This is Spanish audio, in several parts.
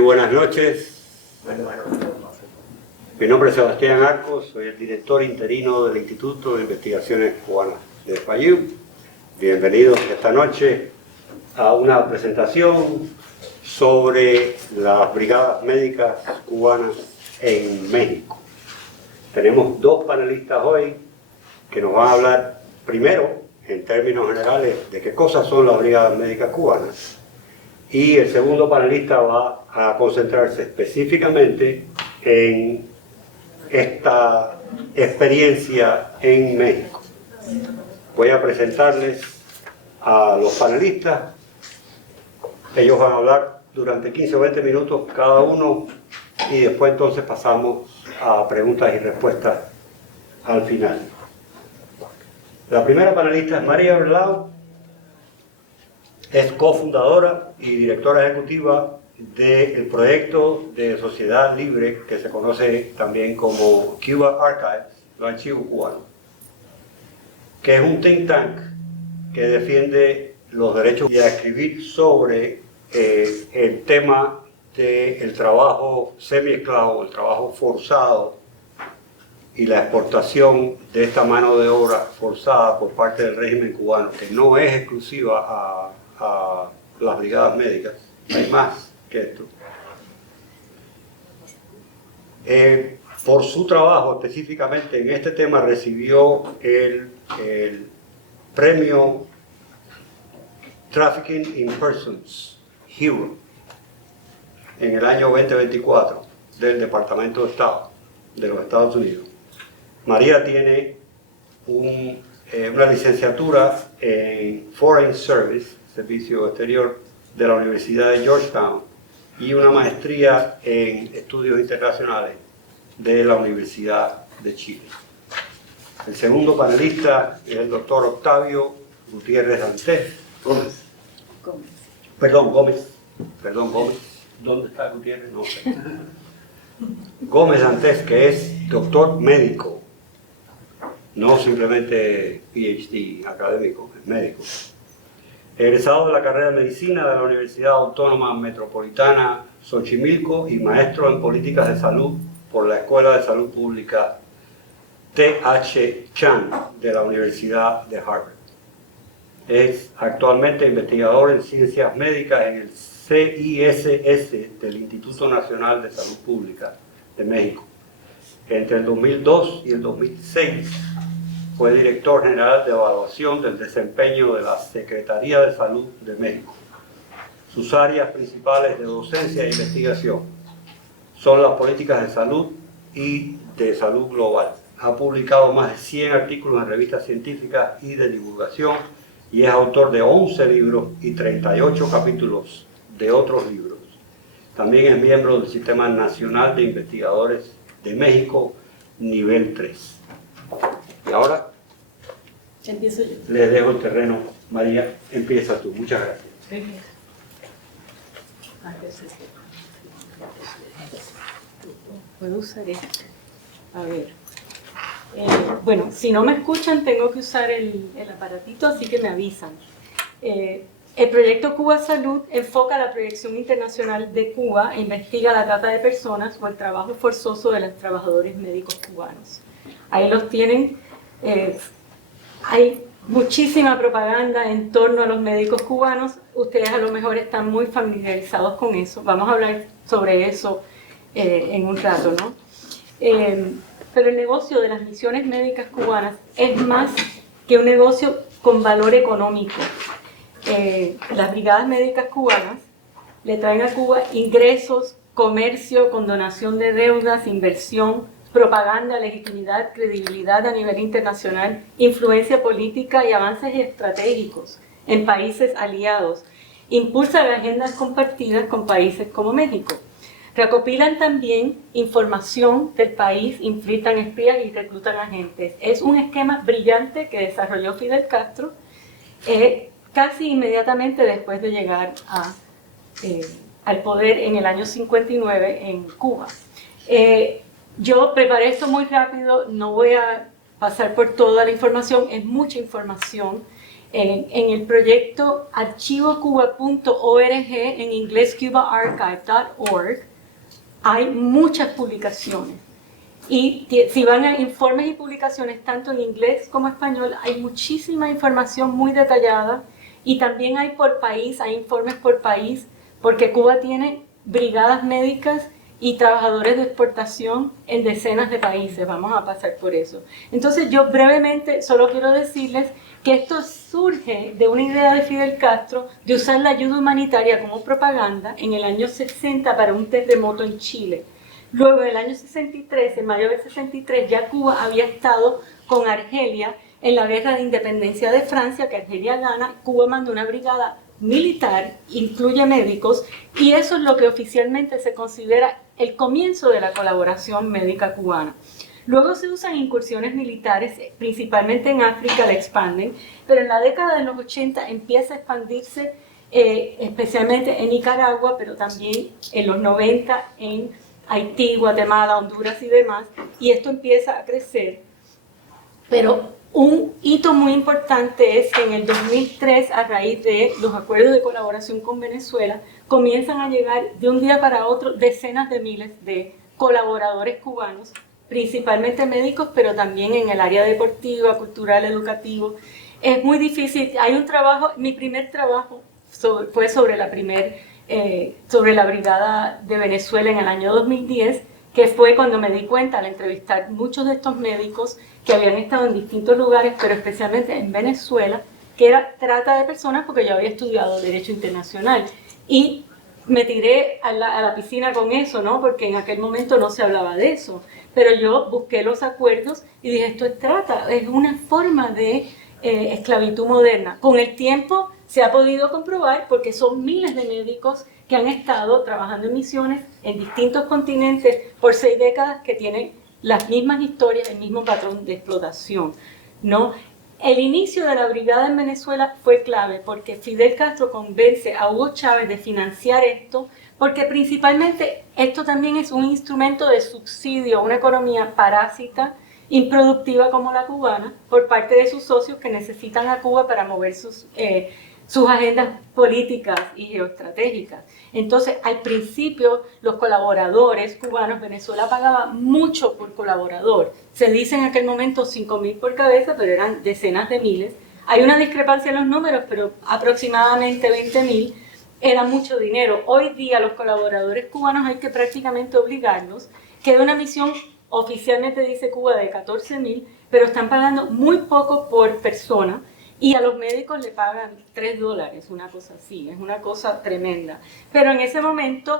buenas noches. Mi nombre es Sebastián Arcos, soy el director interino del Instituto de Investigaciones Cubanas de FIU. Bienvenidos esta noche a una presentación sobre las brigadas médicas cubanas en México. Tenemos dos panelistas hoy que nos van a hablar primero, en términos generales, de qué cosas son las brigadas médicas cubanas. Y el segundo panelista va a concentrarse específicamente en esta experiencia en México. Voy a presentarles a los panelistas. Ellos van a hablar durante 15 o 20 minutos cada uno y después entonces pasamos a preguntas y respuestas al final. La primera panelista es María Berlao. Es cofundadora y directora ejecutiva del proyecto de Sociedad Libre, que se conoce también como Cuba Archives, los archivos cubanos, que es un think tank que defiende los derechos y a escribir sobre el tema del trabajo semi-esclavo, el trabajo forzado y la exportación de esta mano de obra forzada por parte del régimen cubano, que no es exclusiva a las brigadas médicas, hay más que esto. Por su trabajo específicamente en este tema recibió el premio Trafficking in Persons Hero en el año 2024 del Departamento de Estado de los Estados Unidos. María tiene una licenciatura en Foreign Service, Servicio Exterior, de la Universidad de Georgetown, y una maestría en Estudios Internacionales de la Universidad de Chile. El segundo panelista es el doctor Octavio Gutiérrez Dantes. Gómez. ¿Dónde está Gutiérrez? No sé. Gómez Dantes, que es doctor médico, no simplemente PhD académico, es médico. Egresado de la carrera de Medicina de la Universidad Autónoma Metropolitana Xochimilco y maestro en Políticas de Salud por la Escuela de Salud Pública T.H. Chan de la Universidad de Harvard. Es actualmente investigador en Ciencias Médicas en el CISS del Instituto Nacional de Salud Pública de México. Entre el 2002 y el 2006 fue director general de evaluación del desempeño de la Secretaría de Salud de México. Sus áreas principales de docencia e investigación son las políticas de salud y de salud global. Ha publicado más de 100 artículos en revistas científicas y de divulgación y es autor de 11 libros y 38 capítulos de otros libros. También es miembro del Sistema Nacional de Investigadores de México, nivel 3. Y ahora empiezo yo. Les dejo el terreno. María, empieza tú. Muchas gracias. Puedo usar esto. A ver. Bueno, si no me escuchan, tengo que usar el aparatito, así que me avisan. El proyecto Cuba Salud enfoca la proyección internacional de Cuba e investiga la trata de personas o el trabajo forzoso de los trabajadores médicos cubanos. Ahí los tienen. Hay muchísima propaganda en torno a los médicos cubanos. Ustedes a lo mejor están muy familiarizados con eso. Vamos a hablar sobre eso en un rato, ¿no? Pero el negocio de las misiones médicas cubanas es más que un negocio con valor económico. Las brigadas médicas cubanas le traen a Cuba ingresos, comercio, condonación de deudas, inversión, propaganda, legitimidad, credibilidad a nivel internacional, influencia política y avances estratégicos en países aliados. Impulsa agendas compartidas con países como México. Recopilan también información del país, infiltran espías y reclutan agentes. Es un esquema brillante que desarrolló Fidel Castro casi inmediatamente después de llegar al poder en el año 59 en Cuba. Yo preparé esto muy rápido, no voy a pasar por toda la información, es mucha información. En el proyecto archivocuba.org, en inglés cubaarchive.org, hay muchas publicaciones. Y si van a informes y publicaciones tanto en inglés como español, hay muchísima información muy detallada, y también hay por país, hay informes por país, porque Cuba tiene brigadas médicas y trabajadores de exportación en decenas de países. Vamos a pasar por eso. Entonces yo brevemente solo quiero decirles que esto surge de una idea de Fidel Castro de usar la ayuda humanitaria como propaganda en el año 60 para un terremoto en Chile. Luego, en el año 63, en mayo del 63, ya Cuba había estado con Argelia en la guerra de independencia de Francia, que Argelia gana. Cuba manda una brigada militar, incluye médicos, y eso es lo que oficialmente se considera el comienzo de la colaboración médica cubana. Luego se usan incursiones militares, principalmente en África la expanden, pero en la década de los 80 empieza a expandirse, especialmente en Nicaragua, pero también en los 90 en Haití, Guatemala, Honduras y demás, y esto empieza a crecer. Pero un hito muy importante es que en el 2003, a raíz de los acuerdos de colaboración con Venezuela, comienzan a llegar de un día para otro decenas de miles de colaboradores cubanos, principalmente médicos, pero también en el área deportiva, cultural, educativo. Es muy difícil. Hay un trabajo, mi primer trabajo fue sobre la brigada de Venezuela en el año 2010, que fue cuando me di cuenta al entrevistar muchos de estos médicos que habían estado en distintos lugares, pero especialmente en Venezuela, que era trata de personas, porque yo había estudiado Derecho Internacional. Y me tiré a la piscina con eso, ¿no? Porque en aquel momento no se hablaba de eso. Pero yo busqué los acuerdos y dije, esto es trata, es una forma de esclavitud moderna. Con el tiempo se ha podido comprobar, porque son miles de médicos que han estado trabajando en misiones en distintos continentes por 6 décadas, que tienen las mismas historias, el mismo patrón de explotación, ¿no? El inicio de la brigada en Venezuela fue clave, porque Fidel Castro convence a Hugo Chávez de financiar esto, porque principalmente esto también es un instrumento de subsidio a una economía parásita, improductiva como la cubana, por parte de sus socios que necesitan a Cuba para mover sus agendas políticas y geoestratégicas. Entonces, al principio, los colaboradores cubanos, Venezuela pagaba mucho por colaborador. Se dice en aquel momento 5.000 por cabeza, pero eran decenas de miles. Hay una discrepancia en los números, pero aproximadamente 20.000 era mucho dinero. Hoy día los colaboradores cubanos hay que prácticamente obligarlos. Queda una misión, oficialmente dice Cuba, de 14.000, pero están pagando muy poco por persona. Y a los médicos le pagan $3, una cosa así, es una cosa tremenda. Pero en ese momento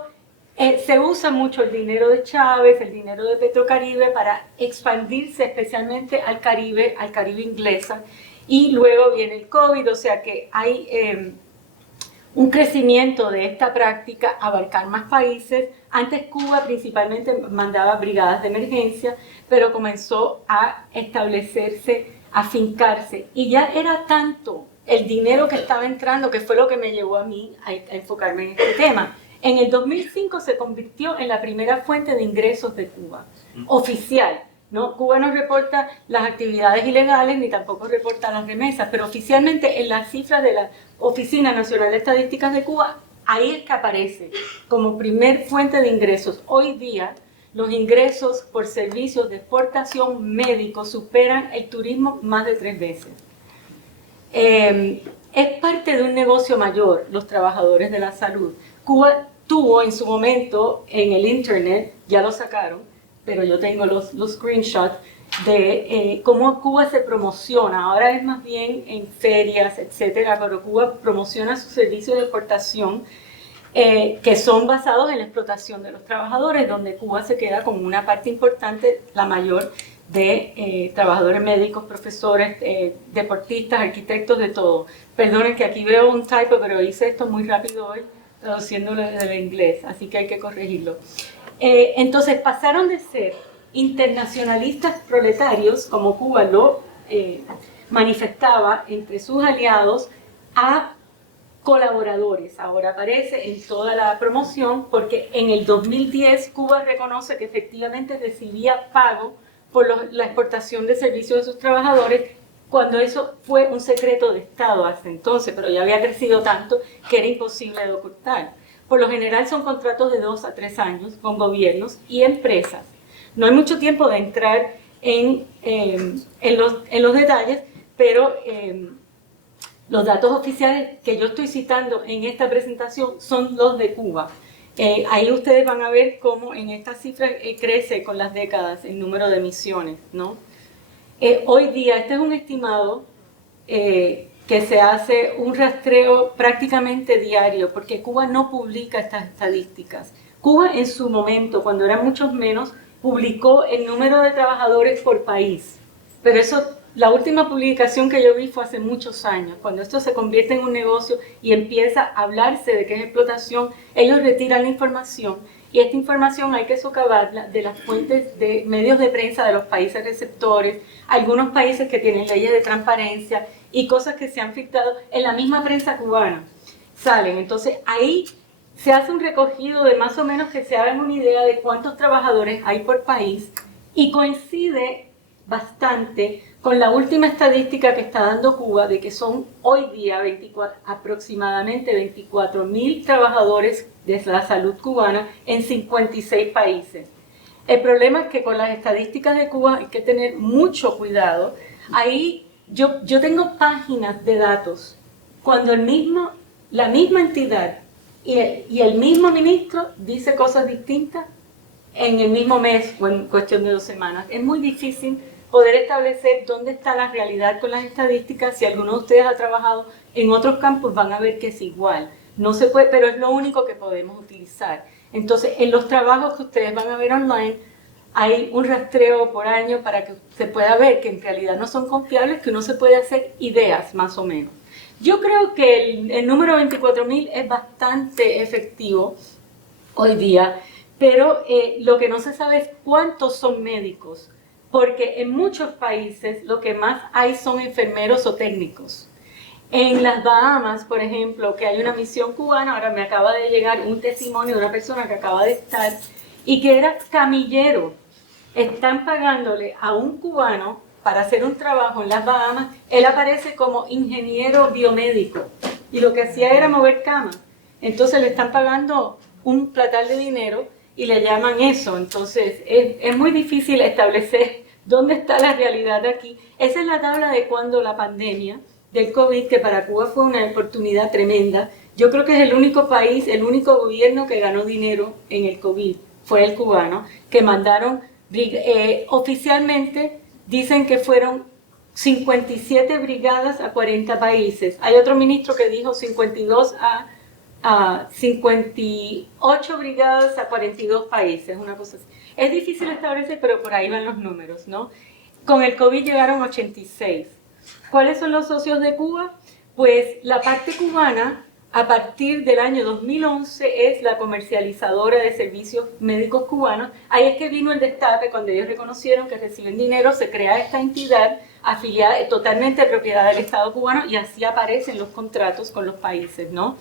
se usa mucho el dinero de Chávez, el dinero de Petrocaribe para expandirse especialmente al Caribe inglesa. Y luego viene el COVID, o sea que hay un crecimiento de esta práctica, abarcar más países. Antes Cuba principalmente mandaba brigadas de emergencia, pero comenzó a establecerse, a fincarse, y ya era tanto el dinero que estaba entrando, que fue lo que me llevó a mí a enfocarme en este tema. En el 2005 se convirtió en la primera fuente de ingresos de Cuba, oficial, ¿no? Cuba no reporta las actividades ilegales ni tampoco reporta las remesas, pero oficialmente en las cifras de la Oficina Nacional de Estadísticas de Cuba, ahí es que aparece como primer fuente de ingresos. Hoy día, los ingresos por servicios de exportación médico superan el turismo más de 3 veces. Es parte de un negocio mayor, los trabajadores de la salud. Cuba tuvo en su momento en el internet, ya lo sacaron, pero yo tengo los screenshots de cómo Cuba se promociona. Ahora es más bien en ferias, etcétera, pero Cuba promociona sus servicios de exportación, que son basados en la explotación de los trabajadores, donde Cuba se queda con una parte importante, la mayor, de trabajadores médicos, profesores, deportistas, arquitectos, de todo. Perdonen que aquí veo un typo, pero hice esto muy rápido hoy, traduciéndolo del inglés, así que hay que corregirlo. Entonces pasaron de ser internacionalistas proletarios, como Cuba lo manifestaba entre sus aliados, a colaboradores. Ahora aparece en toda la promoción, porque en el 2010 Cuba reconoce que efectivamente recibía pago por la exportación de servicios de sus trabajadores, cuando eso fue un secreto de Estado hasta entonces, pero ya había crecido tanto que era imposible de ocultar. Por lo general son contratos de 2 a 3 años con gobiernos y empresas. No hay mucho tiempo de entrar en los detalles, pero los datos oficiales que yo estoy citando en esta presentación son los de Cuba. Ahí ustedes van a ver cómo en esta cifra crece con las décadas el número de misiones, ¿no? Hoy día, este es un estimado que se hace un rastreo prácticamente diario, porque Cuba no publica estas estadísticas. Cuba en su momento, cuando eran muchos menos, publicó el número de trabajadores por país, pero eso, la última publicación que yo vi fue hace muchos años. Cuando esto se convierte en un negocio y empieza a hablarse de que es explotación, ellos retiran la información y esta información hay que socavarla de las fuentes de medios de prensa de los países receptores, algunos países que tienen leyes de transparencia y cosas que se han filtrado en la misma prensa cubana. Salen, entonces ahí se hace un recogido de más o menos que se hagan una idea de cuántos trabajadores hay por país y coincide bastante con la última estadística que está dando Cuba de que son hoy día aproximadamente 24.000 trabajadores de la salud cubana en 56 países. El problema es que con las estadísticas de Cuba hay que tener mucho cuidado. Ahí yo tengo páginas de datos cuando la misma entidad y el mismo ministro dice cosas distintas en el mismo mes o en cuestión de 2 semanas. Es muy difícil poder establecer dónde está la realidad con las estadísticas. Si alguno de ustedes ha trabajado en otros campos van a ver que es igual. No se puede, pero es lo único que podemos utilizar. Entonces, en los trabajos que ustedes van a ver online, hay un rastreo por año para que se pueda ver que en realidad no son confiables, que uno se puede hacer ideas más o menos. Yo creo que el número 24.000 es bastante efectivo hoy día, pero lo que no se sabe es cuántos son médicos, porque en muchos países lo que más hay son enfermeros o técnicos. En las Bahamas, por ejemplo, que hay una misión cubana, ahora me acaba de llegar un testimonio de una persona que acaba de estar y que era camillero. Están pagándole a un cubano para hacer un trabajo en las Bahamas. Él aparece como ingeniero biomédico y lo que hacía era mover camas. Entonces le están pagando un platal de dinero y le llaman eso. Entonces es muy difícil establecer dónde está la realidad aquí. Esa es la tabla de cuando la pandemia del COVID, que para Cuba fue una oportunidad tremenda. Yo creo que es el único país, el único gobierno que ganó dinero en el COVID, fue el cubano, que mandaron, oficialmente dicen que fueron 57 brigadas a 40 países. Hay otro ministro que dijo 52 a 58 brigadas a 42 países, una cosa así. Es difícil establecer, pero por ahí van los números, ¿no? Con el COVID llegaron 86. ¿Cuáles son los socios de Cuba? Pues la parte cubana, a partir del año 2011, es la comercializadora de servicios médicos cubanos. Ahí es que vino el destape, cuando ellos reconocieron que reciben dinero, se crea esta entidad afiliada, totalmente de propiedad del Estado cubano, y así aparecen los contratos con los países, ¿no?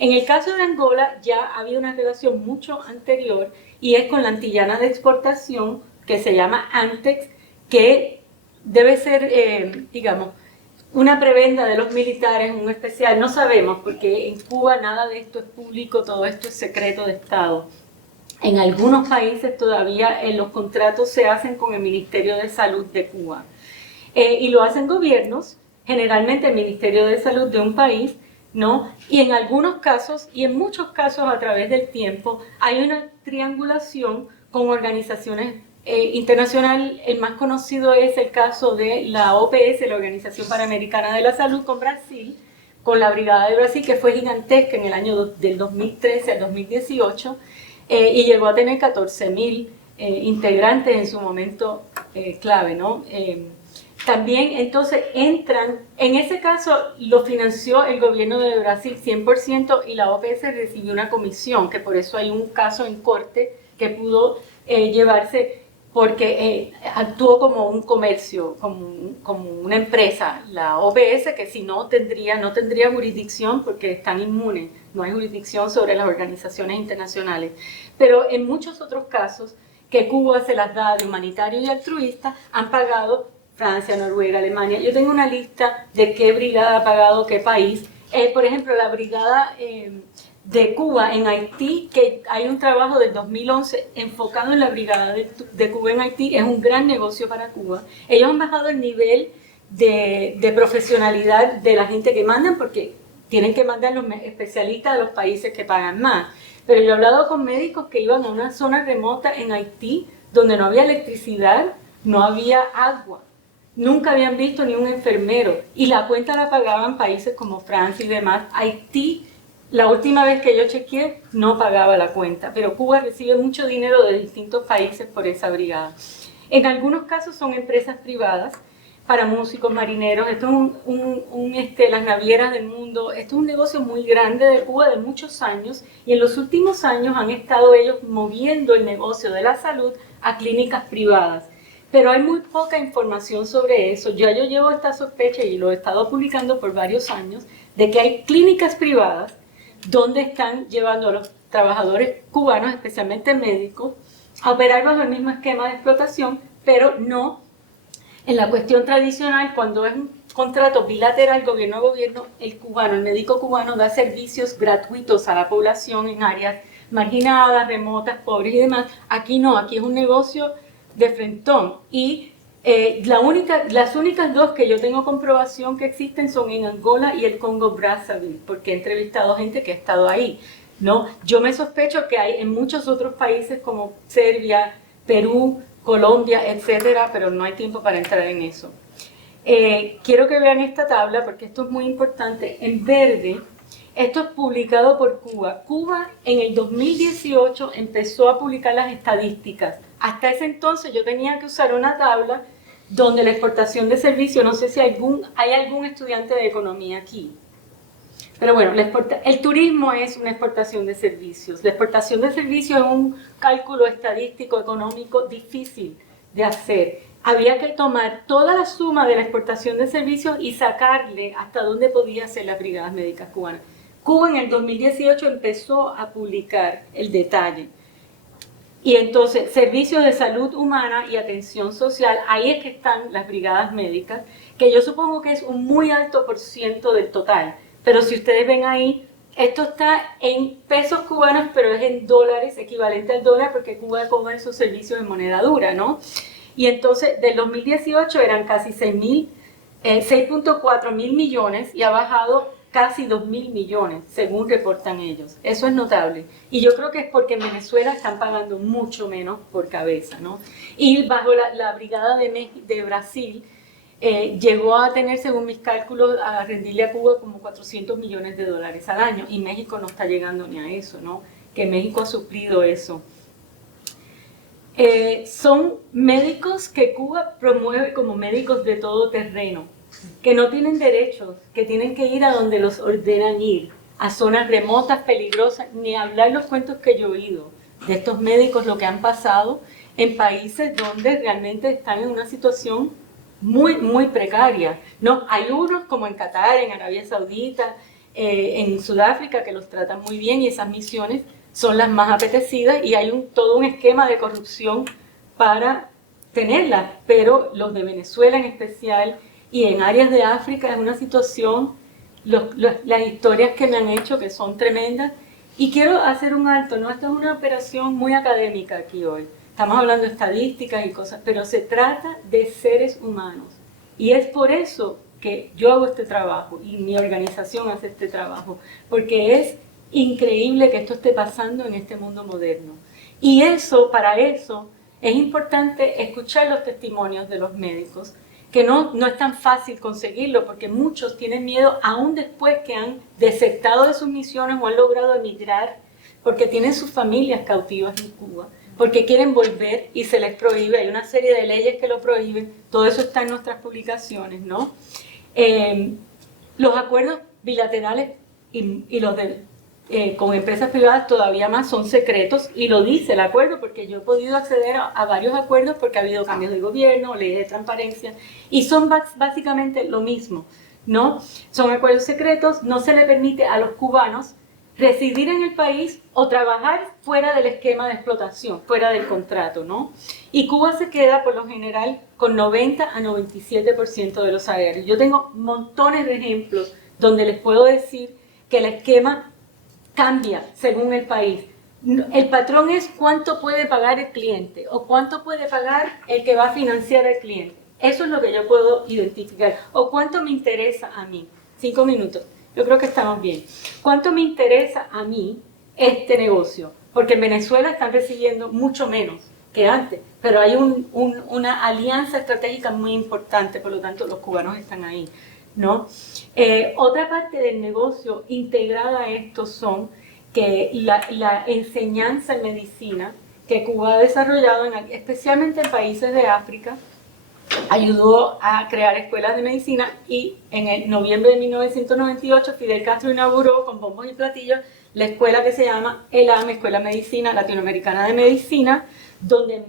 En el caso de Angola ya había una relación mucho anterior, y es con la Antillana de Exportación, que se llama Antex, que debe ser, digamos, una prebenda de los militares, un especial, no sabemos, porque en Cuba nada de esto es público, todo esto es secreto de Estado. En algunos países todavía los contratos se hacen con el Ministerio de Salud de Cuba. Y lo hacen gobiernos, generalmente el Ministerio de Salud de un país, ¿no? Y en algunos casos, y en muchos casos a través del tiempo, hay una triangulación con organizaciones internacional. El más conocido es el caso de la OPS, la Organización Panamericana de la Salud, con Brasil, con la Brigada de Brasil, que fue gigantesca en el año del 2013 al 2018, y llegó a tener 14.000 integrantes en su momento clave, ¿no? También entonces entran, en ese caso lo financió el gobierno de Brasil 100% y la OPS recibió una comisión, que por eso hay un caso en corte que pudo llevarse, porque actuó como un comercio, como una empresa, la OPS, que si no tendría jurisdicción porque están inmunes, no hay jurisdicción sobre las organizaciones internacionales. Pero en muchos otros casos que Cuba se las da de humanitario y altruista, han pagado Francia, Noruega, Alemania. Yo tengo una lista de qué brigada ha pagado qué país. Por ejemplo, la brigada de Cuba en Haití, que hay un trabajo del 2011 enfocado en la brigada de Cuba en Haití, es un gran negocio para Cuba. Ellos han bajado el nivel de profesionalidad de la gente que mandan, porque tienen que mandar los especialistas de los países que pagan más. Pero yo he hablado con médicos que iban a una zona remota en Haití, donde no había electricidad, no había agua. Nunca habían visto ni un enfermero. Y la cuenta la pagaban países como Francia y demás. Haití, la última vez que yo chequeé, no pagaba la cuenta. Pero Cuba recibe mucho dinero de distintos países por esa brigada. En algunos casos son empresas privadas, para músicos, marineros. Esto es las navieras del mundo. Esto es un negocio muy grande de Cuba de muchos años, y en los últimos años han estado ellos moviendo el negocio de la salud a clínicas privadas. Pero hay muy poca información sobre eso. Yo llevo esta sospecha, y lo he estado publicando por varios años, de que hay clínicas privadas donde están llevando a los trabajadores cubanos, especialmente médicos, a operar bajo el mismo esquema de explotación, pero no en la cuestión tradicional. Cuando es un contrato bilateral gobierno a gobierno, el médico cubano da servicios gratuitos a la población en áreas marginadas, remotas, pobres y demás. Aquí no, aquí es un negocio de frentón. Y las únicas dos que yo tengo comprobación que existen son en Angola y el Congo-Brazzaville, porque he entrevistado gente que ha estado ahí, ¿no? Yo me sospecho que hay en muchos otros países como Serbia, Perú, Colombia, etcétera, pero no hay tiempo para entrar en eso. Quiero que vean esta tabla porque esto es muy importante. En verde, esto es publicado por Cuba. Cuba en el 2018 empezó a publicar las estadísticas. Hasta ese entonces yo tenía que usar una tabla donde la exportación de servicios, no sé si hay algún estudiante de economía aquí. Pero bueno, el turismo es una exportación de servicios. La exportación de servicios es un cálculo estadístico, económico, difícil de hacer. Había que tomar toda la suma de la exportación de servicios y sacarle hasta dónde podía ser las brigadas médicas cubanas. Cuba en el 2018 empezó a publicar el detalle. Y entonces, servicios de salud humana y atención social, ahí es que están las brigadas médicas, que yo supongo que es un muy alto % del total. Pero si ustedes ven ahí, esto está en pesos cubanos, pero es en dólares, equivalente al dólar, porque Cuba cobra esos servicios en moneda dura, ¿no? Y entonces, del 2018 eran casi 6.4 mil millones y ha bajado casi 2.000 millones, según reportan ellos. Eso es notable. Y yo creo que es porque en Venezuela están pagando mucho menos por cabeza, ¿no? Y bajo la brigada de Brasil, llegó a tener, según mis cálculos, a rendirle a Cuba como 400 millones de dólares al año, y México no está llegando ni a eso, ¿no? Que México ha suplido eso. Son médicos que Cuba promueve como médicos de todo terreno, que no tienen derechos, que tienen que ir a donde los ordenan ir, a zonas remotas, peligrosas, ni hablar los cuentos que yo he oído de estos médicos, lo que han pasado en países donde realmente están en una situación muy, muy precaria. No, hay unos como en Qatar, en Arabia Saudita, en Sudáfrica, que los tratan muy bien, y esas misiones son las más apetecidas, y hay todo un esquema de corrupción para tenerlas, pero los de Venezuela en especial y en áreas de África es una situación, las historias que me han hecho que son tremendas. Y quiero hacer un alto, ¿no? Esta es una operación muy académica aquí hoy. Estamos hablando de estadísticas y cosas, pero se trata de seres humanos. Y es por eso que yo hago este trabajo y mi organización hace este trabajo, porque es increíble que esto esté pasando en este mundo moderno. Y para eso es importante escuchar los testimonios de los médicos, que no es tan fácil conseguirlo, porque muchos tienen miedo aún después que han desertado de sus misiones o han logrado emigrar, porque tienen sus familias cautivas en Cuba, porque quieren volver y se les prohíbe. Hay una serie de leyes que lo prohíben. Todo eso está en nuestras publicaciones, ¿no? Los acuerdos bilaterales y los con empresas privadas todavía más son secretos, y lo dice el acuerdo, porque yo he podido acceder a varios acuerdos porque ha habido cambios de gobierno, leyes de transparencia, y son básicamente lo mismo, ¿no? Son acuerdos secretos. No se le permite a los cubanos residir en el país o trabajar fuera del esquema de explotación, fuera del contrato, ¿no? Y Cuba se queda, por lo general, con 90 a 97% de los salarios. Yo tengo montones de ejemplos donde les puedo decir que el esquema cambia según el país. El patrón es cuánto puede pagar el cliente o cuánto puede pagar el que va a financiar al cliente. Eso es lo que yo puedo identificar. O cuánto me interesa a mí. 5 minutos. Yo creo que estamos bien. ¿Cuánto me interesa a mí este negocio? Porque en Venezuela están recibiendo mucho menos que antes, pero hay una alianza estratégica muy importante, por lo tanto los cubanos están ahí, ¿no? Otra parte del negocio integrada a esto son que la enseñanza en medicina que Cuba ha desarrollado, especialmente en países de África, ayudó a crear escuelas de medicina y en el noviembre de 1998 Fidel Castro inauguró con bombos y platillos la escuela que se llama ELAM, Escuela Medicina Latinoamericana de Medicina, donde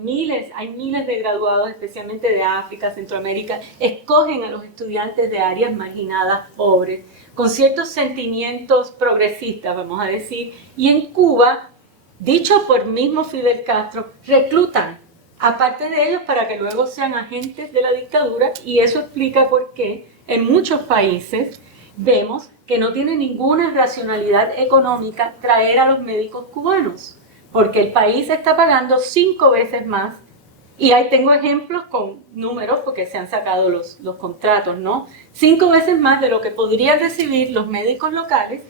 hay miles de graduados, especialmente de África, Centroamérica, escogen a los estudiantes de áreas marginadas, pobres, con ciertos sentimientos progresistas, vamos a decir, y en Cuba, dicho por mismo Fidel Castro, reclutan aparte de ellos para que luego sean agentes de la dictadura, y eso explica por qué en muchos países vemos que no tiene ninguna racionalidad económica traer a los médicos cubanos, porque el país está pagando 5 veces más, y ahí tengo ejemplos con números porque se han sacado los contratos, ¿no? 5 veces más de lo que podrían recibir los médicos locales,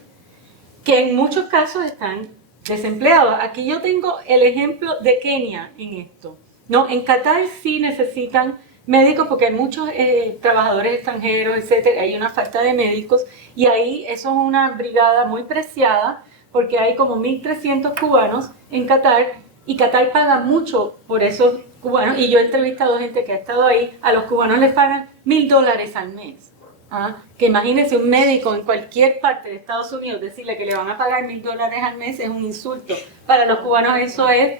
que en muchos casos están desempleados. Aquí yo tengo el ejemplo de Kenia en esto. No, en Qatar sí necesitan médicos porque hay muchos trabajadores extranjeros, etcétera, hay una falta de médicos y ahí eso es una brigada muy preciada porque hay como 1.300 cubanos en Qatar y Qatar paga mucho por esos cubanos y yo he entrevistado gente que ha estado ahí, a los cubanos les pagan $1.000 al mes. ¿Ah? Que imagínense un médico en cualquier parte de Estados Unidos decirle que le van a pagar $1.000 al mes es un insulto. Para los cubanos eso es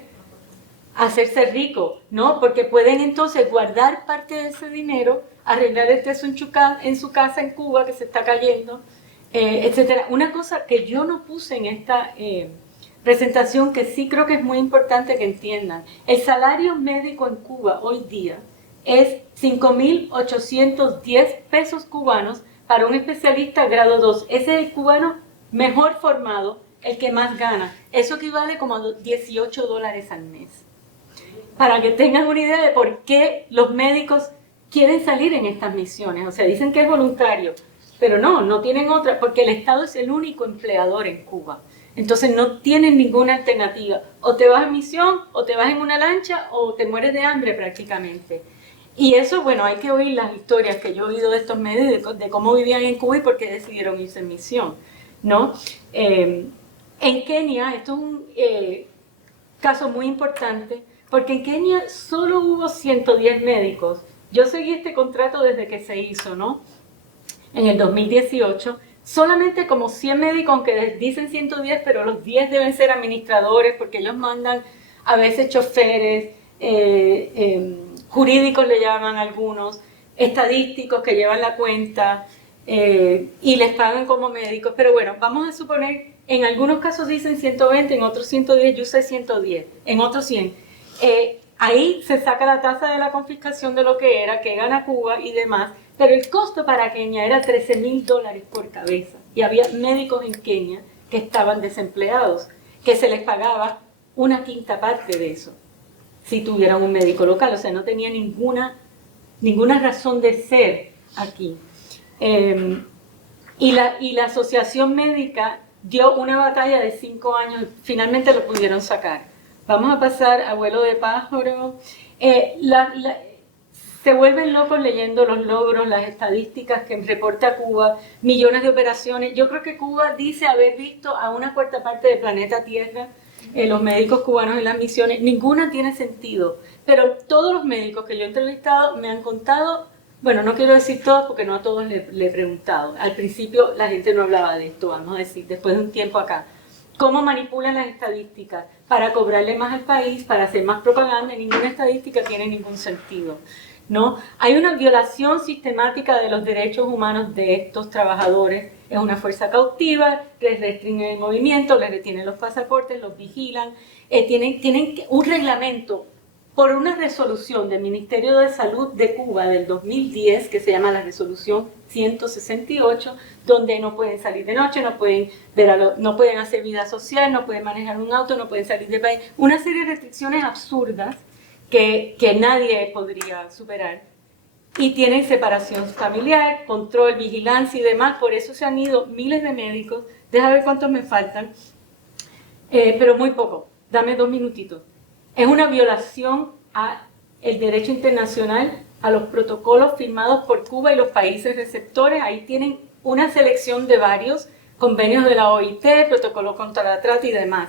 hacerse rico, ¿no? Porque pueden entonces guardar parte de ese dinero, arreglar el techo en su casa en Cuba que se está cayendo, etcétera. Una cosa que yo no puse en esta presentación que sí creo que es muy importante que entiendan. El salario médico en Cuba hoy día es 5.810 pesos cubanos para un especialista grado 2. Ese es el cubano mejor formado, el que más gana. Eso equivale como a $18 al mes. Para que tengan una idea de por qué los médicos quieren salir en estas misiones. O sea, dicen que es voluntario, pero no tienen otra, porque el Estado es el único empleador en Cuba. Entonces no tienen ninguna alternativa. O te vas en misión, o te vas en una lancha, o te mueres de hambre prácticamente. Y eso, bueno, hay que oír las historias que yo he oído de estos médicos, de cómo vivían en Cuba y por qué decidieron irse en misión, ¿no? En Kenia, esto es un caso muy importante, porque en Kenia solo hubo 110 médicos. Yo seguí este contrato desde que se hizo, ¿no? En el 2018. Solamente como 100 médicos, aunque dicen 110, pero los 10 deben ser administradores, porque ellos mandan a veces choferes, jurídicos le llaman algunos, estadísticos que llevan la cuenta, y les pagan como médicos. Pero bueno, vamos a suponer, en algunos casos dicen 120, en otros 110, yo usé 110, en otros 100. Ahí se saca la tasa de la confiscación de lo que era, que gana Cuba y demás, pero el costo para Kenia era $13.000 por cabeza. Y había médicos en Kenia que estaban desempleados, que se les pagaba 1/5 parte de eso, si tuvieran un médico local. O sea, no tenía ninguna razón de ser aquí. Y la asociación médica dio una batalla de 5 años y finalmente lo pudieron sacar. Vamos a pasar a vuelo de pájaro. Se vuelven locos leyendo los logros, las estadísticas que reporta Cuba, millones de operaciones. Yo creo que Cuba dice haber visto a 1/4 parte del planeta Tierra, los médicos cubanos en las misiones. Ninguna tiene sentido, pero todos los médicos que yo he entrevistado me han contado, bueno, no quiero decir todos porque no a todos le he preguntado. Al principio la gente no hablaba de esto, vamos a decir, después de un tiempo acá. Cómo manipulan las estadísticas para cobrarle más al país, para hacer más propaganda. Ninguna estadística tiene ningún sentido, ¿no? Hay una violación sistemática de los derechos humanos de estos trabajadores. Es una fuerza cautiva, les restringen el movimiento, les retienen los pasaportes, los vigilan. Tienen un reglamento por una resolución del Ministerio de Salud de Cuba del 2010, que se llama la resolución 168, donde no pueden salir de noche, no pueden hacer vida social, no pueden manejar un auto, no pueden salir del país. Una serie de restricciones absurdas que nadie podría superar. Y tienen separación familiar, control, vigilancia y demás. Por eso se han ido miles de médicos. Deja ver cuántos me faltan. Pero muy poco. Dame 2 minutitos. Es una violación al derecho internacional, a los protocolos firmados por Cuba y los países receptores. Ahí tienen una selección de varios convenios de la OIT, protocolo contra la trata y demás.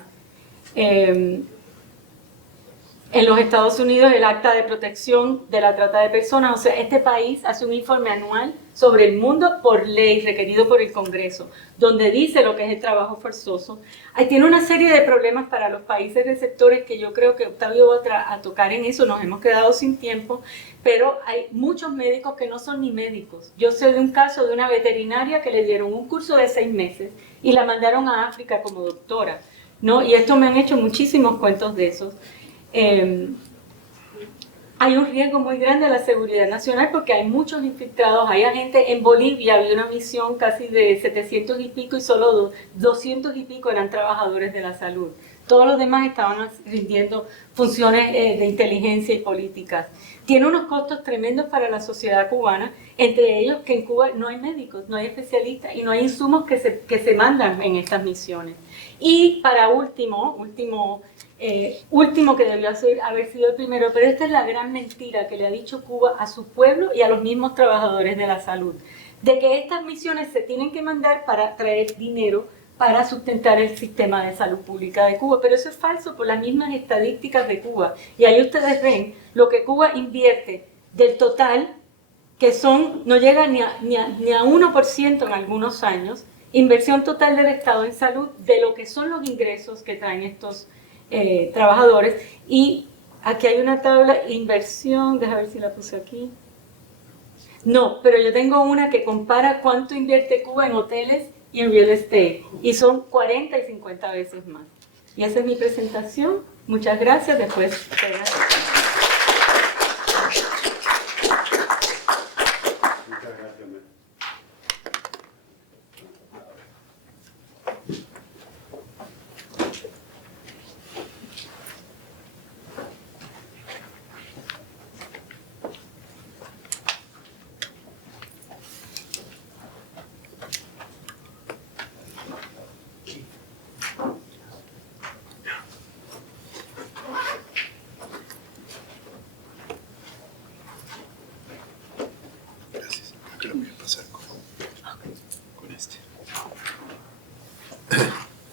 En los Estados Unidos, el Acta de Protección de la Trata de Personas. O sea, este país hace un informe anual sobre el mundo por ley, requerido por el Congreso, donde dice lo que es el trabajo forzoso. Ahí tiene una serie de problemas para los países receptores que yo creo que Octavio va a tocar en eso. Nos hemos quedado sin tiempo, pero hay muchos médicos que no son ni médicos. Yo sé de un caso de una veterinaria que le dieron un curso de 6 meses y la mandaron a África como doctora, ¿no? Y esto me han hecho muchísimos cuentos de esos. Hay un riesgo muy grande a la seguridad nacional porque hay muchos infiltrados. Hay gente en Bolivia, había una misión casi de 700 y pico y solo 200 y pico eran trabajadores de la salud. Todos los demás estaban rindiendo funciones de inteligencia y políticas. Tiene unos costos tremendos para la sociedad cubana, entre ellos que en Cuba no hay médicos, no hay especialistas y no hay insumos que se mandan en estas misiones. Y para último que debió haber sido el primero, pero esta es la gran mentira que le ha dicho Cuba a su pueblo y a los mismos trabajadores de la salud, de que estas misiones se tienen que mandar para traer dinero para sustentar el sistema de salud pública de Cuba, pero eso es falso por las mismas estadísticas de Cuba. Y ahí ustedes ven lo que Cuba invierte del total, que no llega ni a 1% en algunos años, inversión total del Estado en salud, de lo que son los ingresos que traen estos trabajadores. Y aquí hay una tabla, inversión, déjame ver si la puse aquí. No, pero yo tengo una que compara cuánto invierte Cuba en hoteles y en real estate, y son 40 y 50 veces más. Y esa es mi presentación. Muchas gracias. Después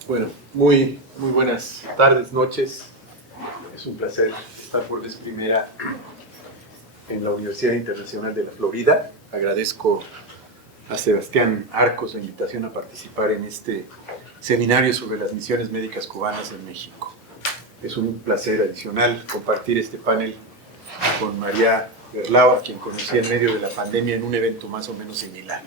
Bueno, muy buenas tardes, noches. Es un placer estar por vez primera en la Universidad Internacional de la Florida. Agradezco a Sebastián Arcos la invitación a participar en este seminario sobre las misiones médicas cubanas en México. Es un placer adicional compartir este panel con María Berlao, a quien conocí en medio de la pandemia en un evento más o menos similar.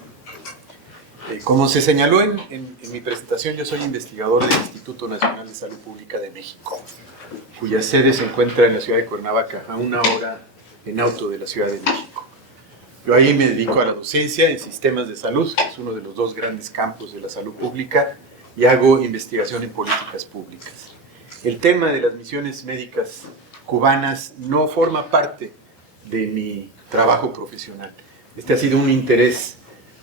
Como se señaló en mi presentación, yo soy investigador del Instituto Nacional de Salud Pública de México, cuya sede se encuentra en la ciudad de Cuernavaca, a 1 hora en auto de la Ciudad de México. Yo ahí me dedico a la docencia en sistemas de salud, que es uno de los 2 grandes campos de la salud pública, y hago investigación en políticas públicas. El tema de las misiones médicas cubanas no forma parte de mi trabajo profesional. Este ha sido un interés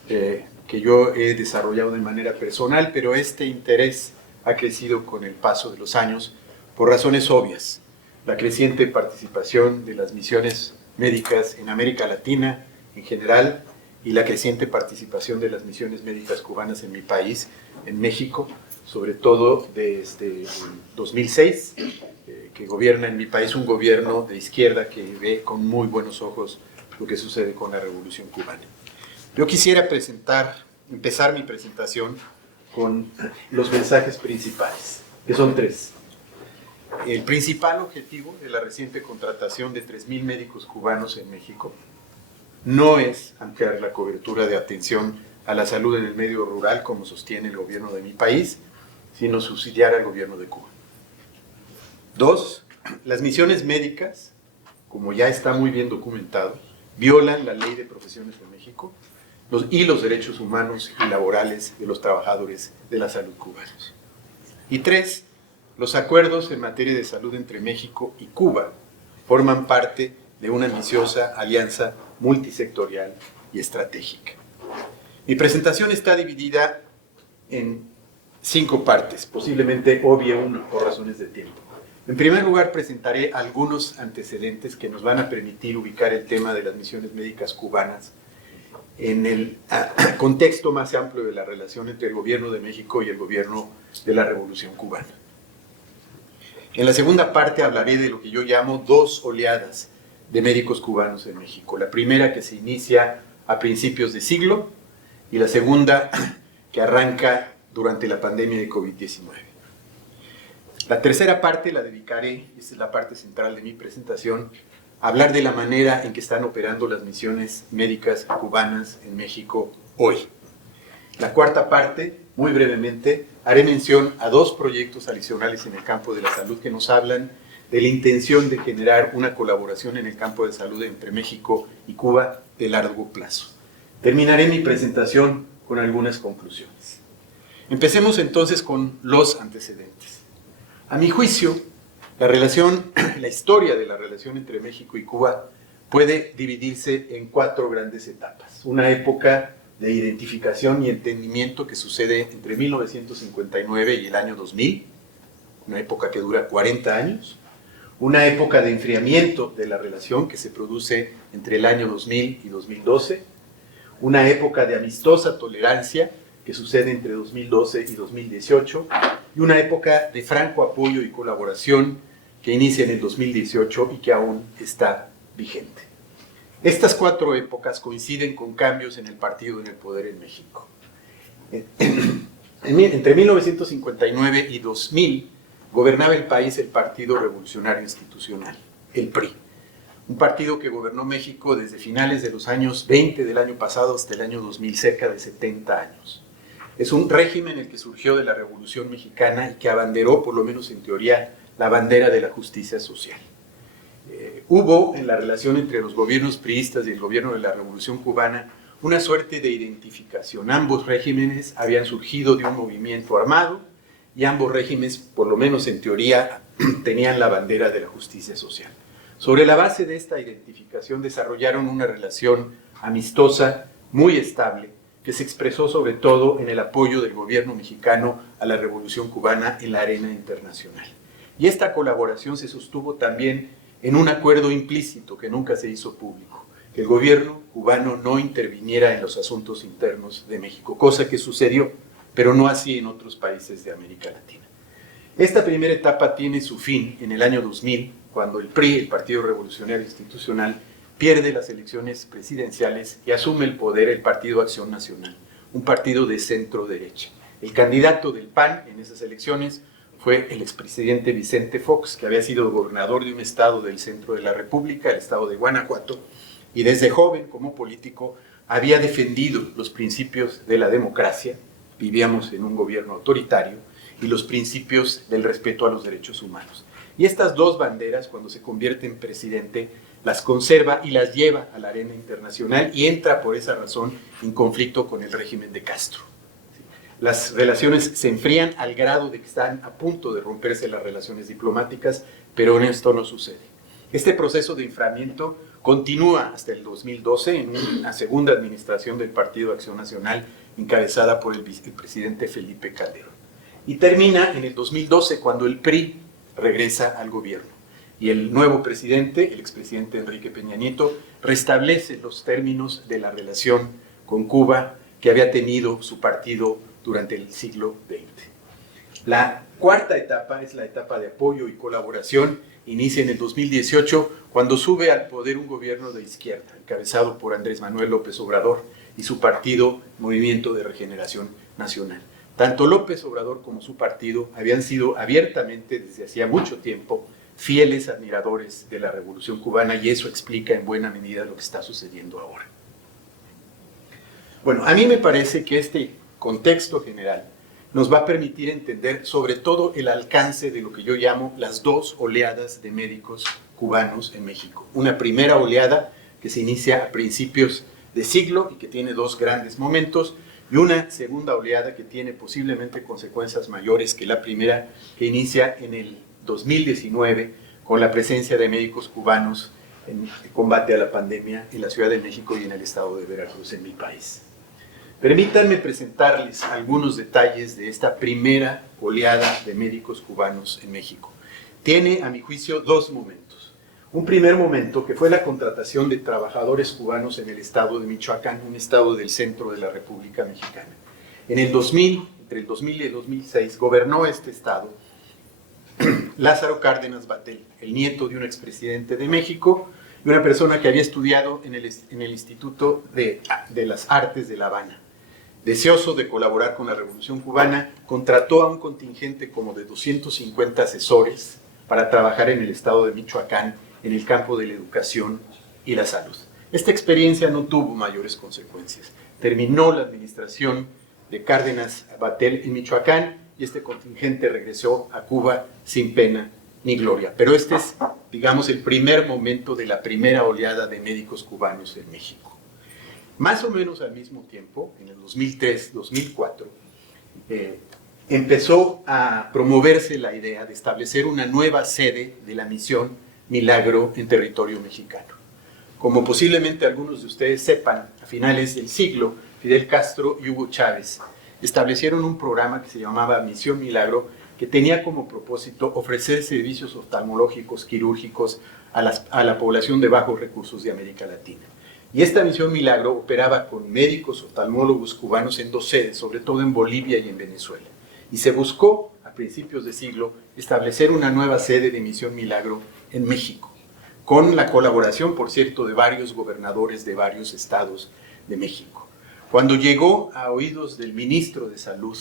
que yo he desarrollado de manera personal, pero este interés ha crecido con el paso de los años por razones obvias. La creciente participación de las misiones médicas en América Latina en general y la creciente participación de las misiones médicas cubanas en mi país, en México, sobre todo desde 2006, que gobierna en mi país un gobierno de izquierda que ve con muy buenos ojos lo que sucede con la Revolución Cubana. Yo quisiera empezar mi presentación con los mensajes principales, que son 3. el principal objetivo de la reciente contratación de 3,000 médicos cubanos en México no es ampliar la cobertura de atención a la salud en el medio rural, como sostiene el gobierno de mi país, sino subsidiar al gobierno de Cuba. 2, las misiones médicas, como ya está muy bien documentado, violan la Ley de Profesiones de México y los derechos humanos y laborales de los trabajadores de la salud cubanos. Y 3, los acuerdos en materia de salud entre México y Cuba forman parte de una ambiciosa alianza multisectorial y estratégica. Mi presentación está dividida en 5 partes, posiblemente obvie una por razones de tiempo. En primer lugar, presentaré algunos antecedentes que nos van a permitir ubicar el tema de las misiones médicas cubanas en el contexto más amplio de la relación entre el gobierno de México y el gobierno de la Revolución Cubana. En la segunda parte hablaré de lo que yo llamo 2 oleadas de médicos cubanos en México. La primera que se inicia a principios de siglo y la segunda que arranca durante la pandemia de COVID-19. La tercera parte la dedicaré, esta es la parte central de mi presentación, a hablar de la manera en que están operando las misiones médicas cubanas en México hoy. La cuarta parte, muy brevemente, haré mención a 2 proyectos adicionales en el campo de la salud que nos hablan de la intención de generar una colaboración en el campo de salud entre México y Cuba de largo plazo. Terminaré mi presentación con algunas conclusiones. Empecemos entonces con los antecedentes. A mi juicio, la historia de la relación entre México y Cuba puede dividirse en 4 grandes etapas. Una época de identificación y entendimiento que sucede entre 1959 y el año 2000, una época que dura 40 años. Una época de enfriamiento de la relación que se produce entre el año 2000 y 2012. Una época de amistosa tolerancia que sucede entre 2012 y 2018, y una época de franco apoyo y colaboración que inicia en el 2018 y que aún está vigente. Estas 4 épocas coinciden con cambios en el partido en el poder en México. Entre 1959 y 2000 gobernaba el país el Partido Revolucionario Institucional, el PRI. Un partido que gobernó México desde finales de los años 20 del año pasado hasta el año 2000, cerca de 70 años. Es un régimen el que surgió de la Revolución Mexicana y que abanderó, por lo menos en teoría, la bandera de la justicia social. Hubo en la relación entre los gobiernos priistas y el gobierno de la Revolución Cubana una suerte de identificación. Ambos regímenes habían surgido de un movimiento armado y ambos regímenes, por lo menos en teoría, tenían la bandera de la justicia social. Sobre la base de esta identificación desarrollaron una relación amistosa muy estable que se expresó sobre todo en el apoyo del gobierno mexicano a la Revolución Cubana en la arena internacional. Y esta colaboración se sostuvo también en un acuerdo implícito que nunca se hizo público, que el gobierno cubano no interviniera en los asuntos internos de México, cosa que sucedió, pero no así en otros países de América Latina. Esta primera etapa tiene su fin en el año 2000, cuando el PRI, el Partido Revolucionario Institucional, pierde las elecciones presidenciales y asume el poder el Partido Acción Nacional, un partido de centro-derecha. El candidato del PAN en esas elecciones fue el expresidente Vicente Fox, que había sido gobernador de un estado del centro de la República, el estado de Guanajuato, y desde joven, como político, había defendido los principios de la democracia, vivíamos en un gobierno autoritario, y los principios del respeto a los derechos humanos. Y estas 2 banderas, cuando se convierte en presidente, las conserva y las lleva a la arena internacional y entra por esa razón en conflicto con el régimen de Castro. Las relaciones se enfrían al grado de que están a punto de romperse las relaciones diplomáticas, pero en esto no sucede. Este proceso de enfriamiento continúa hasta el 2012 en una segunda administración del Partido Acción Nacional encabezada por el vicepresidente Felipe Calderón. Y termina en el 2012 cuando el PRI regresa al gobierno. Y el nuevo presidente, el expresidente Enrique Peña Nieto, restablece los términos de la relación con Cuba que había tenido su partido durante el siglo XX. La cuarta etapa es la etapa de apoyo y colaboración. Inicia en el 2018 cuando sube al poder un gobierno de izquierda, encabezado por Andrés Manuel López Obrador y su partido Movimiento de Regeneración Nacional. Tanto López Obrador como su partido habían sido abiertamente, desde hacía mucho tiempo, fieles admiradores de la Revolución Cubana, y eso explica en buena medida lo que está sucediendo ahora. Bueno, a mí me parece que este contexto general nos va a permitir entender sobre todo el alcance de lo que yo llamo las dos oleadas de médicos cubanos en México. Una primera oleada que se inicia a principios de siglo y que tiene dos grandes momentos, y una segunda oleada que tiene posiblemente consecuencias mayores que la primera, que inicia en el 2019 con la presencia de médicos cubanos en el combate a la pandemia en la Ciudad de México y en el estado de Veracruz, en mi país. Permítanme presentarles algunos detalles de esta primera oleada de médicos cubanos en México. Tiene, a mi juicio, dos momentos. Un primer momento que fue la contratación de trabajadores cubanos en el estado de Michoacán, un estado del centro de la República Mexicana. En el 2000, entre el 2000 y el 2006, gobernó este estado Lázaro Cárdenas Batel, el nieto de un expresidente de México y una persona que había estudiado en el Instituto de las Artes de La Habana. Deseoso de colaborar con la Revolución Cubana, contrató a un contingente como de 250 asesores para trabajar en el estado de Michoacán, en el campo de la educación y la salud. Esta experiencia no tuvo mayores consecuencias. Terminó la administración de Cárdenas Batel en Michoacán y este contingente regresó a Cuba sin pena ni gloria. Pero este es, digamos, el primer momento de la primera oleada de médicos cubanos en México. Más o menos al mismo tiempo, en el 2003-2004, empezó a promoverse la idea de establecer una nueva sede de la Misión Milagro en territorio mexicano. Como posiblemente algunos de ustedes sepan, a finales del siglo, Fidel Castro y Hugo Chávez establecieron un programa que se llamaba Misión Milagro, que tenía como propósito ofrecer servicios oftalmológicos quirúrgicos a la población de bajos recursos de América Latina. Y esta Misión Milagro operaba con médicos oftalmólogos cubanos en dos sedes, sobre todo en Bolivia y en Venezuela. Y se buscó, a principios de siglo, establecer una nueva sede de Misión Milagro en México, con la colaboración, por cierto, de varios gobernadores de varios estados de México. Cuando llegó a oídos del ministro de Salud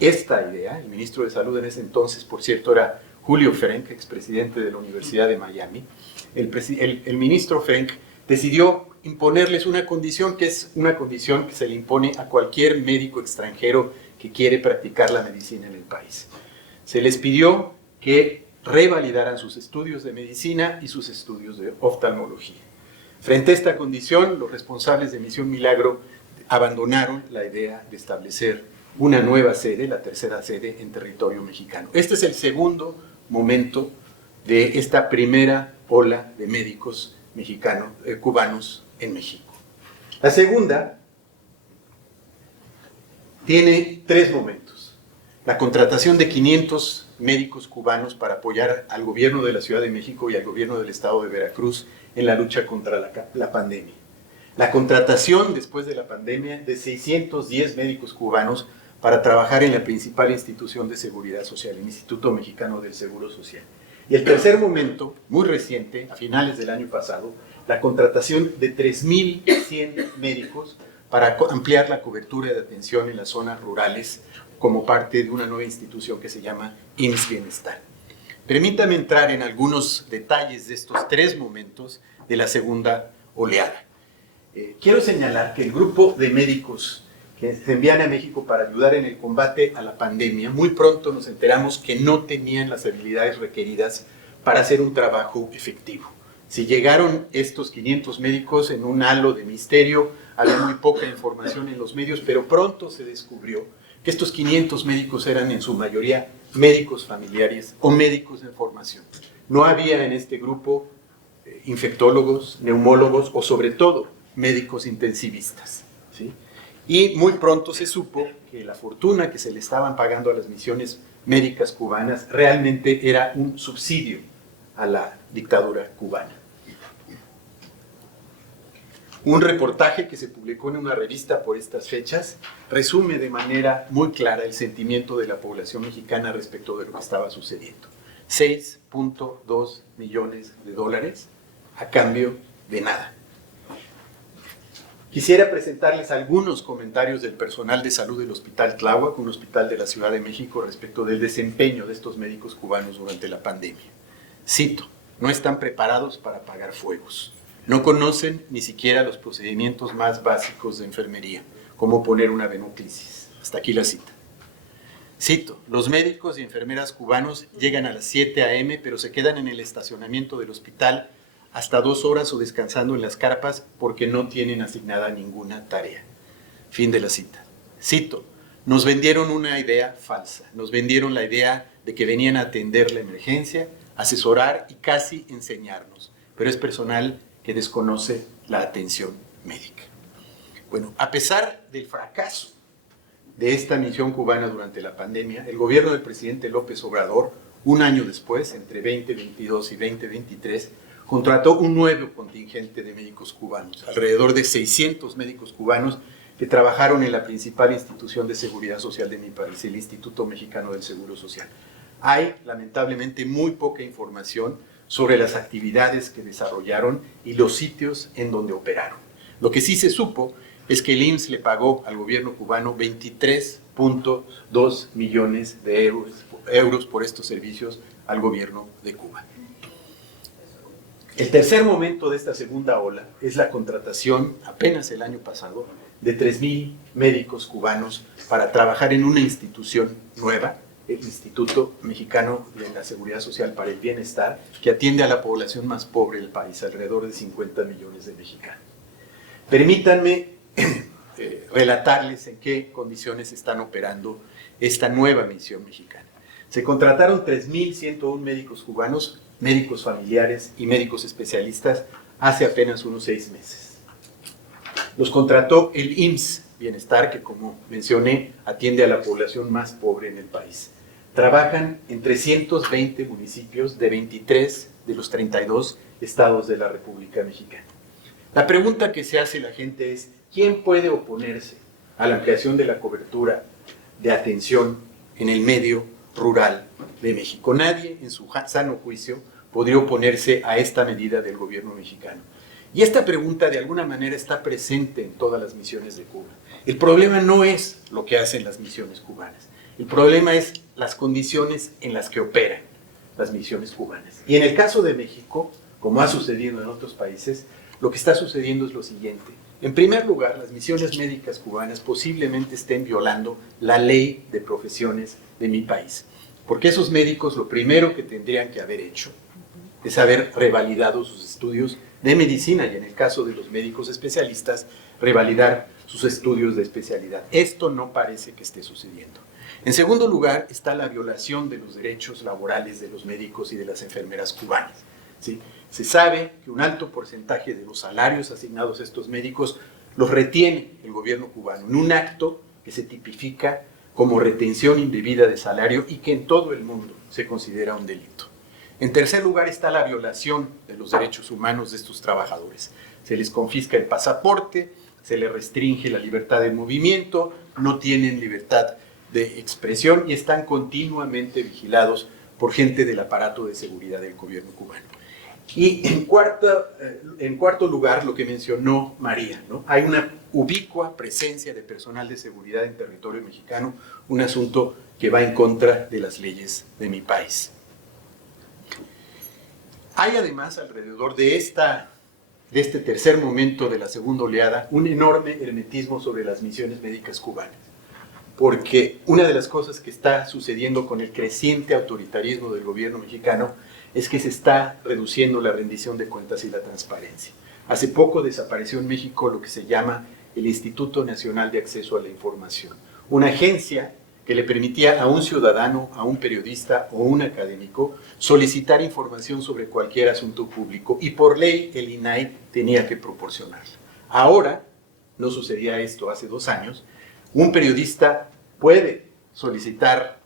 esta idea, el ministro de Salud en ese entonces, por cierto, era Julio Frenk, expresidente de la Universidad de Miami, el ministro Frenk decidió imponerles una condición que es una condición que se le impone a cualquier médico extranjero que quiere practicar la medicina en el país. Se les pidió que revalidaran sus estudios de medicina y sus estudios de oftalmología. Frente a esta condición, los responsables de Misión Milagro abandonaron la idea de establecer una nueva sede, la tercera sede en territorio mexicano. Este es el segundo momento de esta primera ola de médicos cubanos en México. La segunda tiene tres momentos. La contratación de 500 médicos cubanos para apoyar al gobierno de la Ciudad de México y al gobierno del estado de Veracruz en la lucha contra la pandemia. La contratación después de la pandemia de 610 médicos cubanos para trabajar en la principal institución de seguridad social, el Instituto Mexicano del Seguro Social. Y el tercer momento, muy reciente, a finales del año pasado, la contratación de 3.100 médicos para ampliar la cobertura de atención en las zonas rurales como parte de una nueva institución que se llama IMSS Bienestar. Permítame entrar en algunos detalles de estos tres momentos de la segunda oleada. Quiero señalar que el grupo de médicos que se envían a México para ayudar en el combate a la pandemia, muy pronto nos enteramos que no tenían las habilidades requeridas para hacer un trabajo efectivo. Si llegaron estos 500 médicos en un halo de misterio, había muy poca información en los medios, pero pronto se descubrió que estos 500 médicos eran en su mayoría médicos familiares o médicos en formación. No había en este grupo infectólogos, neumólogos o sobre todo médicos intensivistas, ¿sí? Y muy pronto se supo que la fortuna que se le estaban pagando a las misiones médicas cubanas realmente era un subsidio a la dictadura cubana. Un reportaje que se publicó en una revista por estas fechas resume de manera muy clara el sentimiento de la población mexicana respecto de lo que estaba sucediendo. 6.2 millones de dólares a cambio de nada. Quisiera presentarles algunos comentarios del personal de salud del Hospital Tláhuac, un hospital de la Ciudad de México, respecto del desempeño de estos médicos cubanos durante la pandemia. Cito: no están preparados para apagar fuegos. No conocen ni siquiera los procedimientos más básicos de enfermería, como poner una venoclisis. Hasta aquí la cita. Cito: los médicos y enfermeras cubanos llegan a las 7 a.m., pero se quedan en el estacionamiento del hospital hasta 2 horas o descansando en las carpas porque no tienen asignada ninguna tarea. Fin de la cita. Cito: nos vendieron una idea falsa. Nos vendieron la idea de que venían a atender la emergencia, asesorar y casi enseñarnos, pero es personal que desconoce la atención médica. Bueno, a pesar del fracaso de esta misión cubana durante la pandemia, el gobierno del presidente López Obrador, un año después, entre 2022 y 2023, contrató un nuevo contingente de médicos cubanos, alrededor de 600 médicos cubanos que trabajaron en la principal institución de seguridad social de mi país, el Instituto Mexicano del Seguro Social. Hay, lamentablemente, muy poca información sobre las actividades que desarrollaron y los sitios en donde operaron. Lo que sí se supo es que el IMSS le pagó al gobierno cubano 23.2 millones de euros por estos servicios al gobierno de Cuba. El tercer momento de esta segunda ola es la contratación, apenas el año pasado, de 3,000 médicos cubanos para trabajar en una institución nueva, el Instituto Mexicano de la Seguridad Social para el Bienestar, que atiende a la población más pobre del país, alrededor de 50 millones de mexicanos. Permítanme relatarles en qué condiciones están operando esta nueva misión mexicana. Se contrataron 3,101 médicos cubanos, médicos familiares y médicos especialistas hace apenas unos 6 meses. Los contrató el IMSS Bienestar, que, como mencioné, atiende a la población más pobre en el país. Trabajan en 320 municipios de 23 de los 32 estados de la República Mexicana. La pregunta que se hace la gente es: ¿quién puede oponerse a la ampliación de la cobertura de atención en el medio rural de México? Nadie en su sano juicio podría oponerse a esta medida del gobierno mexicano. Y esta pregunta de alguna manera está presente en todas las misiones de Cuba. El problema no es lo que hacen las misiones cubanas, el problema es las condiciones en las que operan las misiones cubanas. Y en el caso de México, como ha sucedido en otros países, lo que está sucediendo es lo siguiente. En primer lugar, las misiones médicas cubanas posiblemente estén violando la ley de profesiones de mi país, porque esos médicos lo primero que tendrían que haber hecho es haber revalidado sus estudios de medicina y, en el caso de los médicos especialistas, revalidar sus estudios de especialidad. Esto no parece que esté sucediendo. En segundo lugar, está la violación de los derechos laborales de los médicos y de las enfermeras cubanas, ¿sí? Se sabe que un alto porcentaje de los salarios asignados a estos médicos los retiene el gobierno cubano en un acto que se tipifica como retención indebida de salario y que en todo el mundo se considera un delito. En tercer lugar está la violación de los derechos humanos de estos trabajadores. Se les confisca el pasaporte, se les restringe la libertad de movimiento, no tienen libertad de expresión y están continuamente vigilados por gente del aparato de seguridad del gobierno cubano. Y en cuarto lugar, lo que mencionó María, ¿no? Hay una ubicua presencia de personal de seguridad en territorio mexicano, un asunto que va en contra de las leyes de mi país. Hay además, alrededor de este tercer momento de la segunda oleada, un enorme hermetismo sobre las misiones médicas cubanas, porque una de las cosas que está sucediendo con el creciente autoritarismo del gobierno mexicano es que se está reduciendo la rendición de cuentas y la transparencia. Hace poco desapareció en México lo que se llama el Instituto Nacional de Acceso a la Información, una agencia que le permitía a un ciudadano, a un periodista o un académico solicitar información sobre cualquier asunto público y por ley el INAI tenía que proporcionarla. Ahora, no sucedía esto hace 2 años, un periodista puede solicitar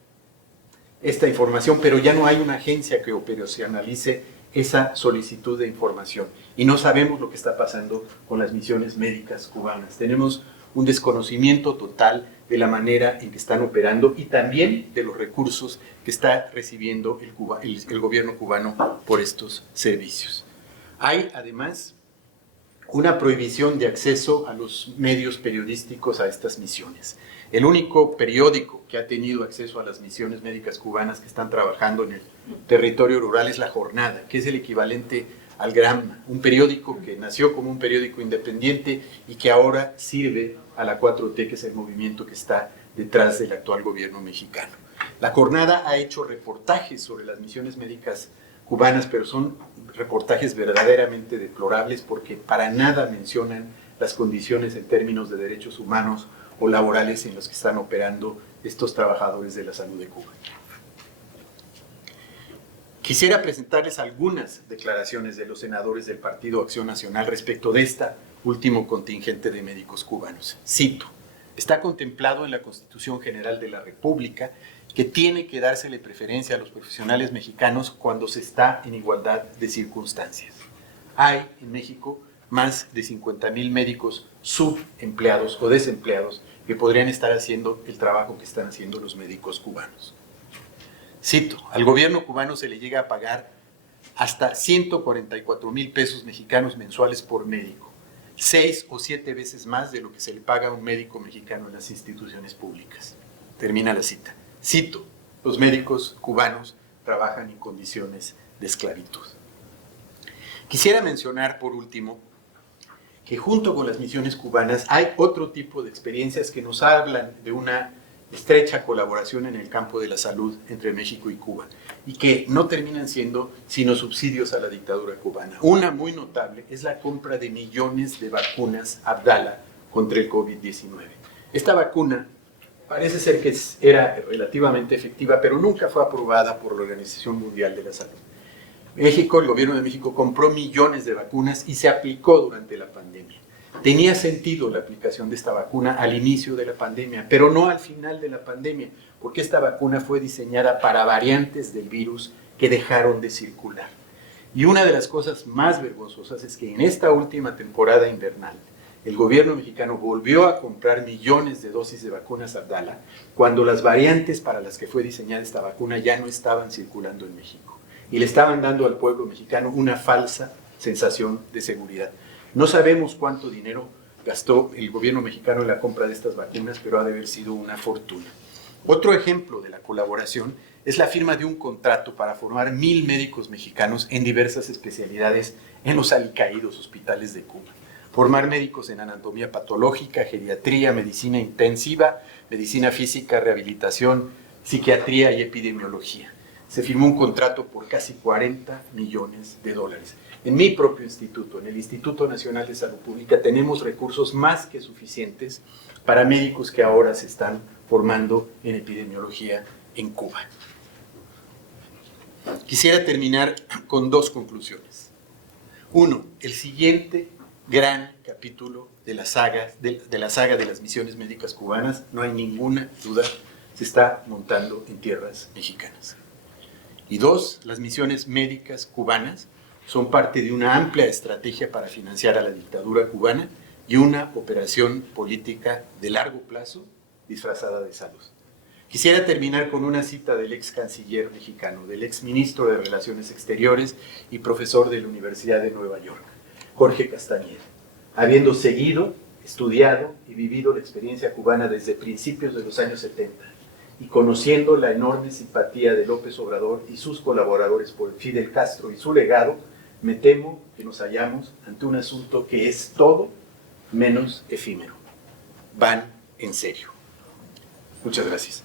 esta información, pero ya no hay una agencia que operacionalice esa solicitud de información. Y no sabemos lo que está pasando con las misiones médicas cubanas. Tenemos un desconocimiento total de la manera en que están operando y también de los recursos que está recibiendo el gobierno cubano por estos servicios. Hay además una prohibición de acceso a los medios periodísticos a estas misiones. El único periódico que ha tenido acceso a las misiones médicas cubanas que están trabajando en el territorio rural es La Jornada, que es el equivalente al Granma, un periódico que nació como un periódico independiente y que ahora sirve a la 4T, que es el movimiento que está detrás del actual gobierno mexicano. La Jornada ha hecho reportajes sobre las misiones médicas cubanas, pero son reportajes verdaderamente deplorables porque para nada mencionan las condiciones en términos de derechos humanos o laborales en los que están operando estos trabajadores de la salud de Cuba. Quisiera presentarles algunas declaraciones de los senadores del Partido Acción Nacional respecto de este último contingente de médicos cubanos. Cito: está contemplado en la Constitución General de la República que tiene que dársele preferencia a los profesionales mexicanos cuando se está en igualdad de circunstancias. Hay en México más de 50,000 médicos subempleados o desempleados que podrían estar haciendo el trabajo que están haciendo los médicos cubanos. Cito: al gobierno cubano se le llega a pagar hasta 144,000 pesos mexicanos mensuales por médico, 6 o 7 veces más de lo que se le paga a un médico mexicano en las instituciones públicas. Termina la cita. Cito: los médicos cubanos trabajan en condiciones de esclavitud. Quisiera mencionar por último que junto con las misiones cubanas hay otro tipo de experiencias que nos hablan de una estrecha colaboración en el campo de la salud entre México y Cuba y que no terminan siendo sino subsidios a la dictadura cubana. Una muy notable es la compra de millones de vacunas Abdala contra el COVID-19. Esta vacuna parece ser que era relativamente efectiva, pero nunca fue aprobada por la Organización Mundial de la Salud. México, el gobierno de México compró millones de vacunas y se aplicó durante la pandemia. Tenía sentido la aplicación de esta vacuna al inicio de la pandemia, pero no al final de la pandemia, porque esta vacuna fue diseñada para variantes del virus que dejaron de circular. Y una de las cosas más vergonzosas es que en esta última temporada invernal, el gobierno mexicano volvió a comprar millones de dosis de vacunas Abdala cuando las variantes para las que fue diseñada esta vacuna ya no estaban circulando en México y le estaban dando al pueblo mexicano una falsa sensación de seguridad. No sabemos cuánto dinero gastó el gobierno mexicano en la compra de estas vacunas, pero ha de haber sido una fortuna. Otro ejemplo de la colaboración es la firma de un contrato para formar 1,000 médicos mexicanos en diversas especialidades en los alicaídos hospitales de Cuba. Formar médicos en anatomía patológica, geriatría, medicina intensiva, medicina física, rehabilitación, psiquiatría y epidemiología. Se firmó un contrato por casi $40 millones. En mi propio instituto, en el Instituto Nacional de Salud Pública, tenemos recursos más que suficientes para médicos que ahora se están formando en epidemiología en Cuba. Quisiera terminar con 2 conclusiones. 1. El siguiente gran capítulo de la saga de las misiones médicas cubanas, no hay ninguna duda, se está montando en tierras mexicanas. Y 2, las misiones médicas cubanas son parte de una amplia estrategia para financiar a la dictadura cubana y una operación política de largo plazo disfrazada de salud. Quisiera terminar con una cita del ex canciller mexicano, del ex ministro de Relaciones Exteriores y profesor de la Universidad de Nueva York, Jorge Castañeda. Habiendo seguido, estudiado y vivido la experiencia cubana desde principios de los años 70 y conociendo la enorme simpatía de López Obrador y sus colaboradores por Fidel Castro y su legado, me temo que nos hallamos ante un asunto que es todo menos efímero. Van en serio. Muchas gracias.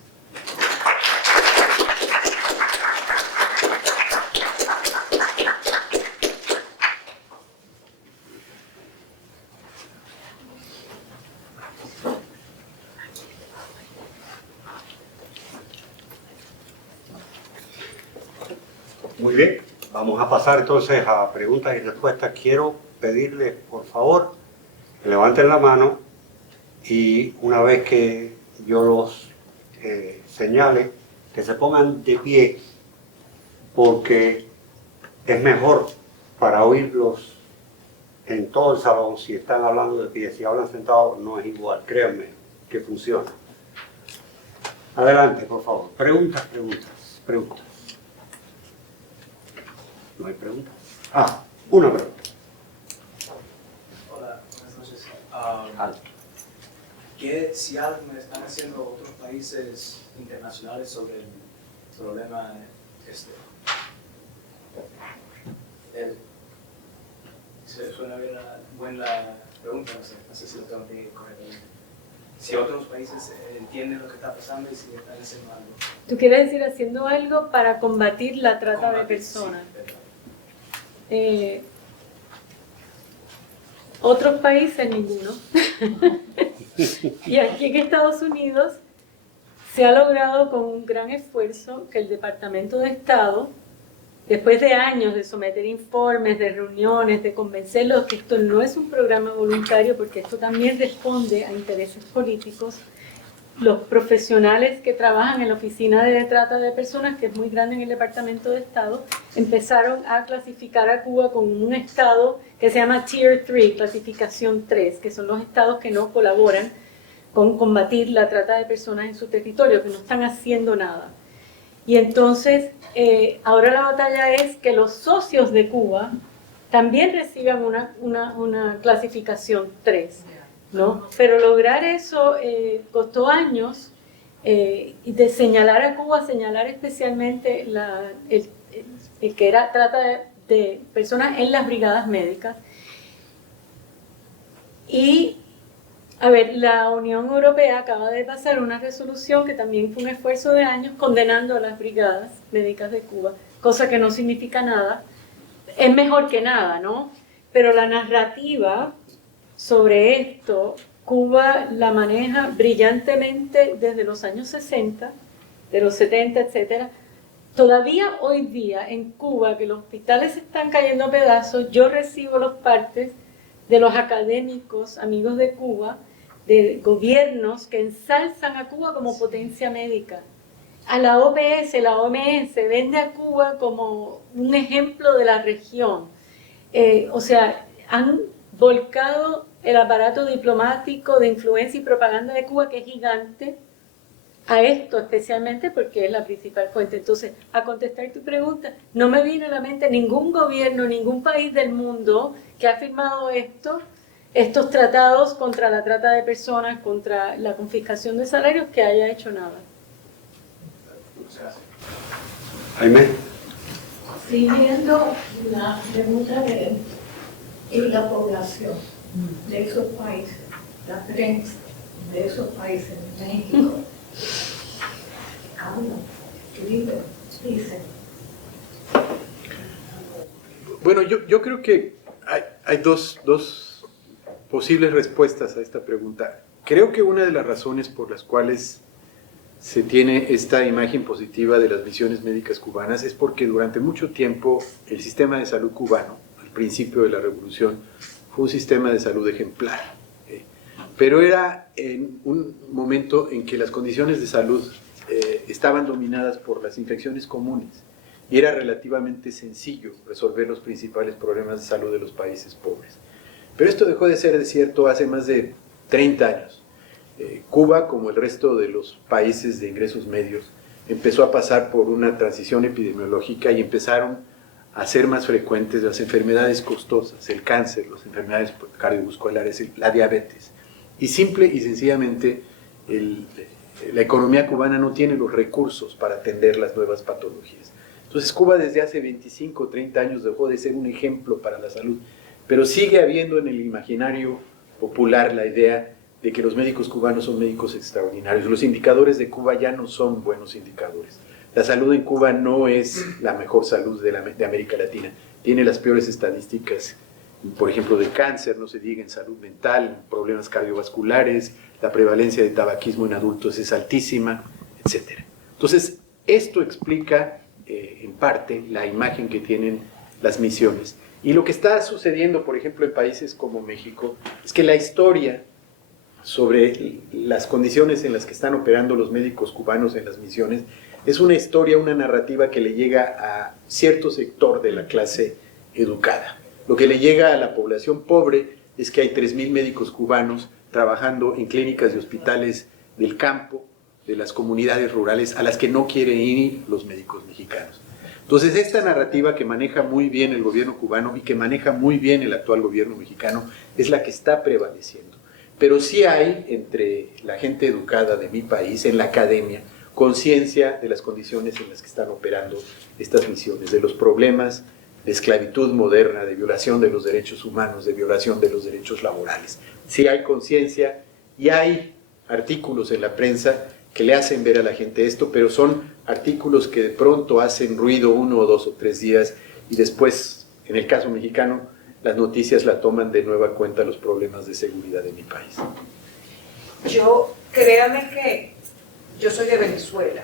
Muy bien, vamos a pasar entonces a preguntas y respuestas. Quiero pedirles, por favor, que levanten la mano y una vez que yo los señale, que se pongan de pie, porque es mejor para oírlos en todo el salón si están hablando de pie. Si hablan sentados no es igual, créanme que funciona. Adelante, por favor. Preguntas. ¿No hay preguntas? Una pregunta. Hola, si algo me están haciendo otros países internacionales sobre el problema suena bien buena pregunta, no sé si lo tengo que correctamente. Si otros países entienden lo que está pasando y si están haciendo algo. ¿Tú quieres decir haciendo algo para combatir la trata de personas? Sí, Otros países, ninguno. Y aquí en Estados Unidos se ha logrado con un gran esfuerzo que el Departamento de Estado, después de años de someter informes, de reuniones, de convencerlos que esto no es un programa voluntario, porque esto también responde a intereses políticos, los profesionales que trabajan en la Oficina de Trata de Personas, que es muy grande en el Departamento de Estado, empezaron a clasificar a Cuba con un estado que se llama Tier 3, clasificación 3, que son los estados que no colaboran con combatir la trata de personas en su territorio, que no están haciendo nada. Y entonces, ahora la batalla es que los socios de Cuba también reciban una clasificación 3, ¿no? Pero lograr eso costó años, y de señalar a Cuba, señalar especialmente el que era trata de personas en las brigadas médicas. Y, a ver, la Unión Europea acaba de pasar una resolución que también fue un esfuerzo de años condenando a las brigadas médicas de Cuba, cosa que no significa nada. Es mejor que nada, ¿no? Pero la narrativa sobre esto, Cuba la maneja brillantemente desde los años 60, de los 70, etc. Todavía hoy día en Cuba, que los hospitales se están cayendo a pedazos, yo recibo los partes de los académicos, amigos de Cuba, de gobiernos que ensalzan a Cuba como potencia médica. A la OPS, la OMS, vende a Cuba como un ejemplo de la región. O sea, han volcado el aparato diplomático de influencia y propaganda de Cuba, que es gigante, a esto especialmente porque es la principal fuente. Entonces, a contestar tu pregunta, no me viene a la mente ningún gobierno, ningún país del mundo que ha firmado estos tratados contra la trata de personas, contra la confiscación de salarios, que haya hecho nada. Jaime. Siguiendo la pregunta de la población de esos países, la prensa de esos países, México, hablan, escriben, dicen. Bueno, yo creo que hay dos posibles respuestas a esta pregunta. Creo que una de las razones por las cuales se tiene esta imagen positiva de las misiones médicas cubanas es porque durante mucho tiempo el sistema de salud cubano, al principio de la revolución, fue un sistema de salud ejemplar. Pero era en un momento en que las condiciones de salud estaban dominadas por las infecciones comunes y era relativamente sencillo resolver los principales problemas de salud de los países pobres. Pero esto dejó de ser cierto hace más de 30 años. Cuba, como el resto de los países de ingresos medios, empezó a pasar por una transición epidemiológica y empezaron a ser más frecuentes las enfermedades costosas, el cáncer, las enfermedades cardiovasculares, la diabetes. Y simple y sencillamente la economía cubana no tiene los recursos para atender las nuevas patologías. Entonces Cuba desde hace 25 o 30 años dejó de ser un ejemplo para la salud, pero sigue habiendo en el imaginario popular la idea de que los médicos cubanos son médicos extraordinarios. Los indicadores de Cuba ya no son buenos indicadores. La salud en Cuba no es la mejor salud de América Latina. Tiene las peores estadísticas, por ejemplo, de cáncer, no se diga, en salud mental, problemas cardiovasculares, la prevalencia de tabaquismo en adultos es altísima, etc. Entonces, esto explica en parte la imagen que tienen las misiones. Y lo que está sucediendo, por ejemplo, en países como México, es que la historia sobre las condiciones en las que están operando los médicos cubanos en las misiones es una historia, una narrativa que le llega a cierto sector de la clase educada. Lo que le llega a la población pobre es que hay 3,000 médicos cubanos trabajando en clínicas y hospitales del campo, de las comunidades rurales, a las que no quieren ir los médicos mexicanos. Entonces, esta narrativa que maneja muy bien el gobierno cubano y que maneja muy bien el actual gobierno mexicano es la que está prevaleciendo. pero sí hay entre la gente educada de mi país, en la academia, conciencia de las condiciones en las que están operando estas misiones, de los problemas de esclavitud moderna, de violación de los derechos humanos, de violación de los derechos laborales. Sí hay conciencia y hay artículos en la prensa que le hacen ver a la gente esto, pero son artículos que de pronto hacen ruido 1 o 2 o 3 días y después, en el caso mexicano, las noticias la toman de nueva cuenta los problemas de seguridad de mi país. Créame que yo soy de Venezuela,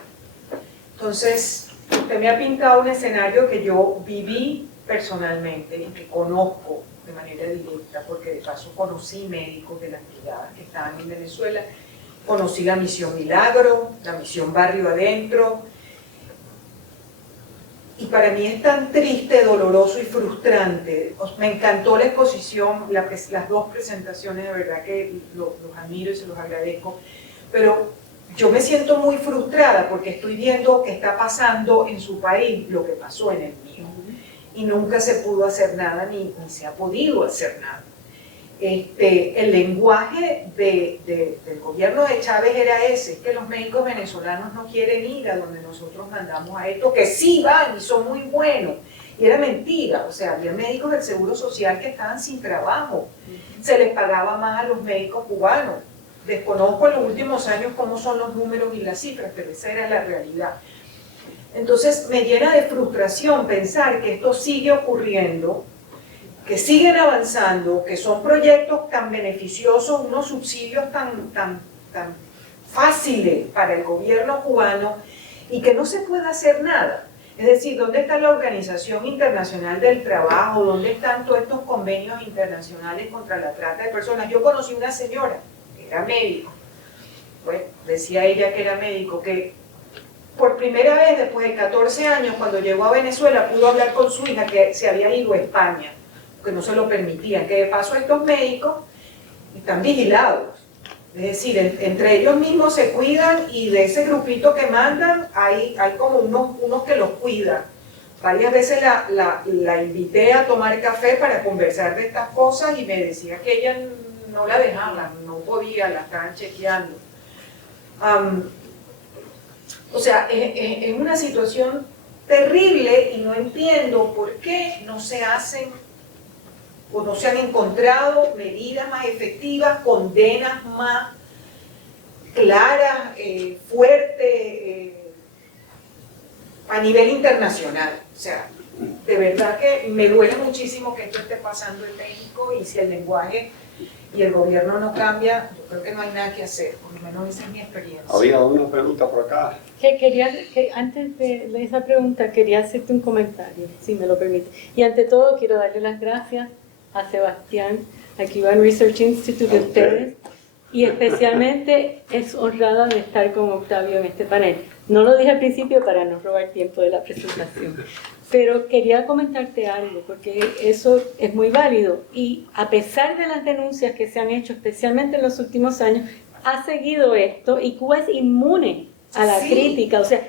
entonces usted me ha pintado un escenario que yo viví personalmente y que conozco de manera directa, porque de paso conocí médicos de las brigadas que estaban en Venezuela, conocí la misión Milagro, la misión Barrio Adentro, y para mí es tan triste, doloroso y frustrante. Me encantó la exposición, las dos presentaciones, de verdad que los admiro y se los agradezco, pero yo me siento muy frustrada porque estoy viendo que está pasando en su país lo que pasó en el mío, y nunca se pudo hacer nada, ni se ha podido hacer nada. El lenguaje del gobierno de Chávez era ese, que los médicos venezolanos no quieren ir a donde nosotros mandamos a estos, que sí van y son muy buenos. Y era mentira, o sea, había médicos del Seguro Social que estaban sin trabajo, se les pagaba más a los médicos cubanos. Desconozco en los últimos años cómo son los números y las cifras, pero esa era la realidad. Entonces me llena de frustración pensar que esto sigue ocurriendo, que siguen avanzando, que son proyectos tan beneficiosos, unos subsidios tan fáciles para el gobierno cubano, y que no se puede hacer nada. Es decir, ¿dónde está la Organización Internacional del Trabajo? ¿Dónde están todos estos convenios internacionales contra la trata de personas? Yo conocí una señora que era médico, bueno, decía ella que era médico, que por primera vez después de 14 años, cuando llegó a Venezuela, pudo hablar con su hija que se había ido a España, que no se lo permitían, que de paso estos médicos están vigilados, es decir, entre ellos mismos se cuidan, y de ese grupito que mandan hay como unos que los cuidan. Varias veces la invité a tomar café para conversar de estas cosas y me decía que ella no la dejaban, no podía, la estaban chequeando. O sea, es una situación terrible y no entiendo por qué no se hacen o no se han encontrado medidas más efectivas, condenas más claras, fuertes, a nivel internacional. O sea, de verdad que me duele muchísimo que esto esté pasando en México, y si el lenguaje y el gobierno no cambia, yo creo que no hay nada que hacer, por lo menos esa es mi experiencia. Había una pregunta por acá. Antes de esa pregunta quería hacerte un comentario, si me lo permite. Y ante todo quiero darle las gracias a Sebastián, a Cuban Research Institute, de ustedes, y especialmente es honrada de estar con Octavio en este panel. No lo dije al principio para no robar tiempo de la presentación, pero quería comentarte algo, porque eso es muy válido, y a pesar de las denuncias que se han hecho, especialmente en los últimos años, ha seguido esto, y Cuba es inmune a la crítica. O sea,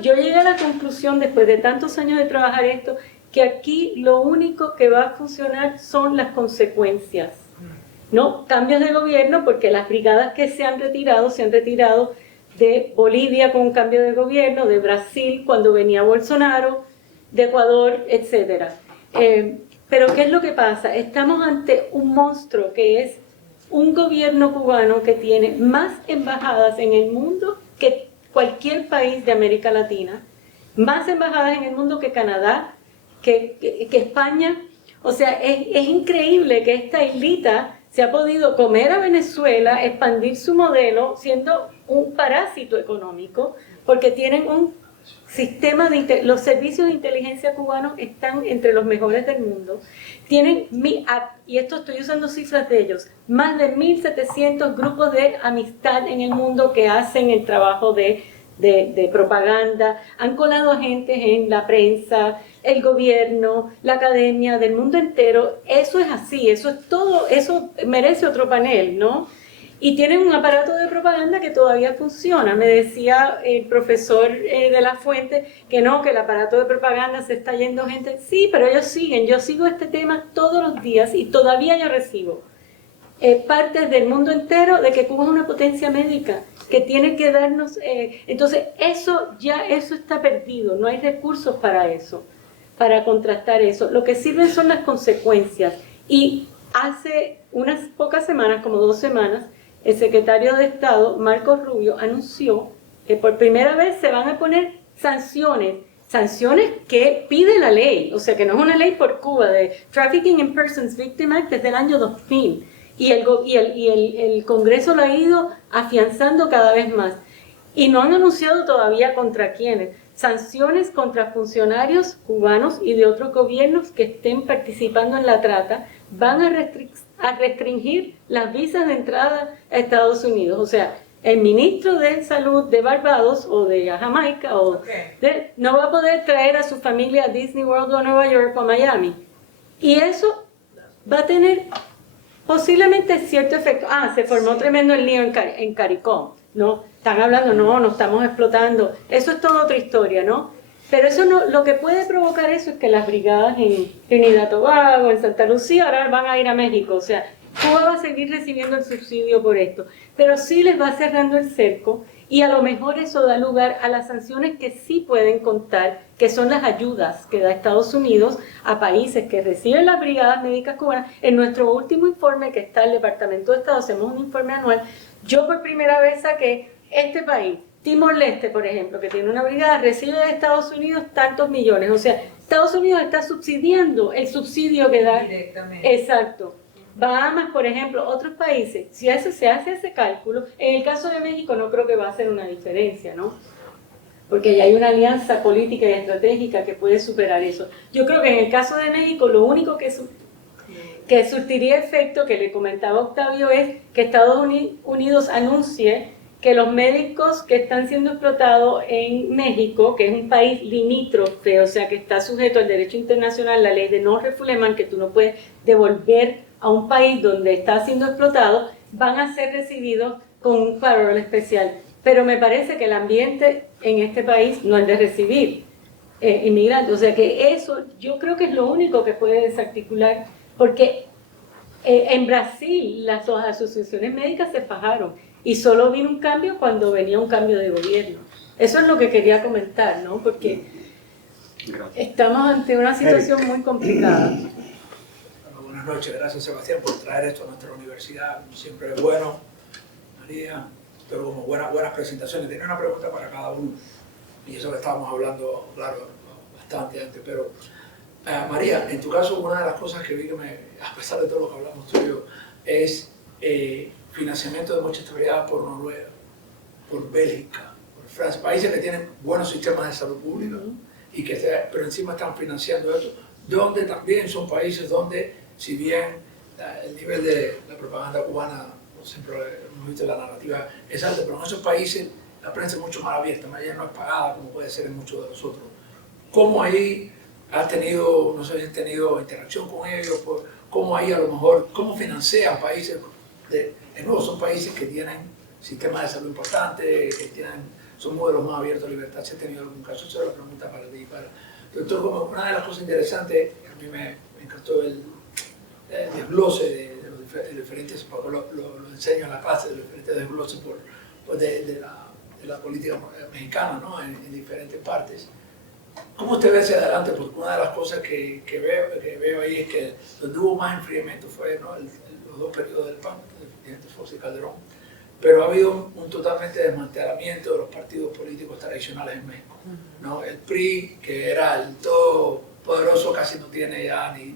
yo llegué a la conclusión, después de tantos años de trabajar esto, que aquí lo único que va a funcionar son las consecuencias, no cambios de gobierno, porque las brigadas que se han retirado de Bolivia con un cambio de gobierno, de Brasil cuando venía Bolsonaro, de Ecuador, etc. Pero ¿qué es lo que pasa? Estamos ante un monstruo que es un gobierno cubano que tiene más embajadas en el mundo que cualquier país de América Latina, más embajadas en el mundo que Canadá, que España. O sea, es increíble que esta islita se ha podido comer a Venezuela, expandir su modelo, siendo un parásito económico, porque tienen un sistema los servicios de inteligencia cubanos están entre los mejores del mundo. Tienen, y esto estoy usando cifras de ellos, más de 1.700 grupos de amistad en el mundo que hacen el trabajo de propaganda. Han colado agentes en la prensa, el gobierno, la academia, del mundo entero. Eso es así, eso es todo, eso merece otro panel, ¿no? Y tienen un aparato de propaganda que todavía funciona. Me decía el profesor de la Fuente que no, que el aparato de propaganda se está yendo gente. Sí, pero ellos siguen. Yo sigo este tema todos los días y todavía yo recibo partes del mundo entero de que Cuba es una potencia médica, que tiene que darnos... entonces, eso está perdido, no hay recursos para eso, para contrastar eso. Lo que sirven son las consecuencias. Y hace unas pocas semanas, como 2 semanas, el secretario de Estado, Marco Rubio, anunció que por primera vez se van a poner sanciones que pide la ley, o sea que no es una ley por Cuba, de Trafficking in Persons Victim Act desde el año 2000, y el Congreso lo ha ido afianzando cada vez más, y no han anunciado todavía contra quiénes. Sanciones contra funcionarios cubanos y de otros gobiernos que estén participando en la trata, van a restringir las visas de entrada a Estados Unidos. O sea, el ministro de Salud de Barbados o de Jamaica no va a poder traer a su familia a Disney World o a Nueva York o a Miami. Y eso va a tener posiblemente cierto efecto. Se formó tremendo el lío en CARICOM, ¿no? Están hablando, no estamos explotando. Eso es toda otra historia, ¿no? Pero eso no, lo que puede provocar eso es que las brigadas en Trinidad y Tobago, en Santa Lucía, ahora van a ir a México. O sea, Cuba va a seguir recibiendo el subsidio por esto. Pero sí les va cerrando el cerco y a lo mejor eso da lugar a las sanciones que sí pueden contar, que son las ayudas que da Estados Unidos a países que reciben las brigadas médicas cubanas. En nuestro último informe que está el Departamento de Estado, hacemos un informe anual, yo por primera vez saqué este país, Timor-Leste, por ejemplo, que tiene una brigada, recibe de Estados Unidos tantos millones. O sea, Estados Unidos está subsidiando el subsidio que da. Directamente. Exacto. Bahamas, por ejemplo, otros países, si eso se hace ese cálculo, en el caso de México no creo que va a hacer una diferencia, ¿no? Porque ya hay una alianza política y estratégica que puede superar eso. Yo creo que en el caso de México lo único que surtiría efecto, que le comentaba Octavio, es que Estados Unidos anuncie que los médicos que están siendo explotados en México, que es un país limítrofe, o sea que está sujeto al derecho internacional, la ley de non-refoulement, que tú no puedes devolver a un país donde está siendo explotado, van a ser recibidos con un parol especial. Pero me parece que el ambiente en este país no es de recibir inmigrantes. O sea que eso yo creo que es lo único que puede desarticular, porque en Brasil las asociaciones médicas se fajaron y solo vino un cambio cuando venía un cambio de gobierno. Eso es lo que quería comentar, ¿no? Porque estamos ante una situación muy complicada. Buenas noches, gracias Sebastián por traer esto a nuestra universidad, siempre es bueno. María, pero como buenas presentaciones. Tenía una pregunta para cada uno, y eso que estábamos hablando, claro, bastante antes, pero María, en tu caso, una de las cosas que vi que a pesar de todo lo que hablamos tú y yo, es financiamiento de muchas actividades por Noruega, por Bélgica, por Francia, países que tienen buenos sistemas de salud pública, y pero encima están financiando esto, donde también son países donde, si bien el nivel de la propaganda cubana, siempre hemos visto la narrativa, es alto, pero en esos países la prensa es mucho más abierta, ella no es pagada como puede ser en muchos de los otros. ¿Cómo ahí has tenido, no sé si has tenido interacción con ellos? ¿Cómo ahí a lo mejor, cómo financian países? De nuevo, son países que tienen sistemas de salud importantes, que son modelos más abiertos a libertad. Si has tenido algún caso, esa es la pregunta para ti. Doctor, como una de las cosas interesantes, a mí me encantó el desglose de los diferentes, porque lo enseño en la clase, de los diferentes desgloses de la política mexicana, ¿no? en diferentes partes. ¿Cómo usted ve hacia adelante? Porque una de las cosas que veo ahí es que donde hubo más enfriamiento fue, ¿no? los 2 periodos del PAN, del presidente Fox y Calderón, pero ha habido un totalmente desmantelamiento de los partidos políticos tradicionales en México, ¿no? El PRI, que era el todo poderoso, casi no tiene ya ni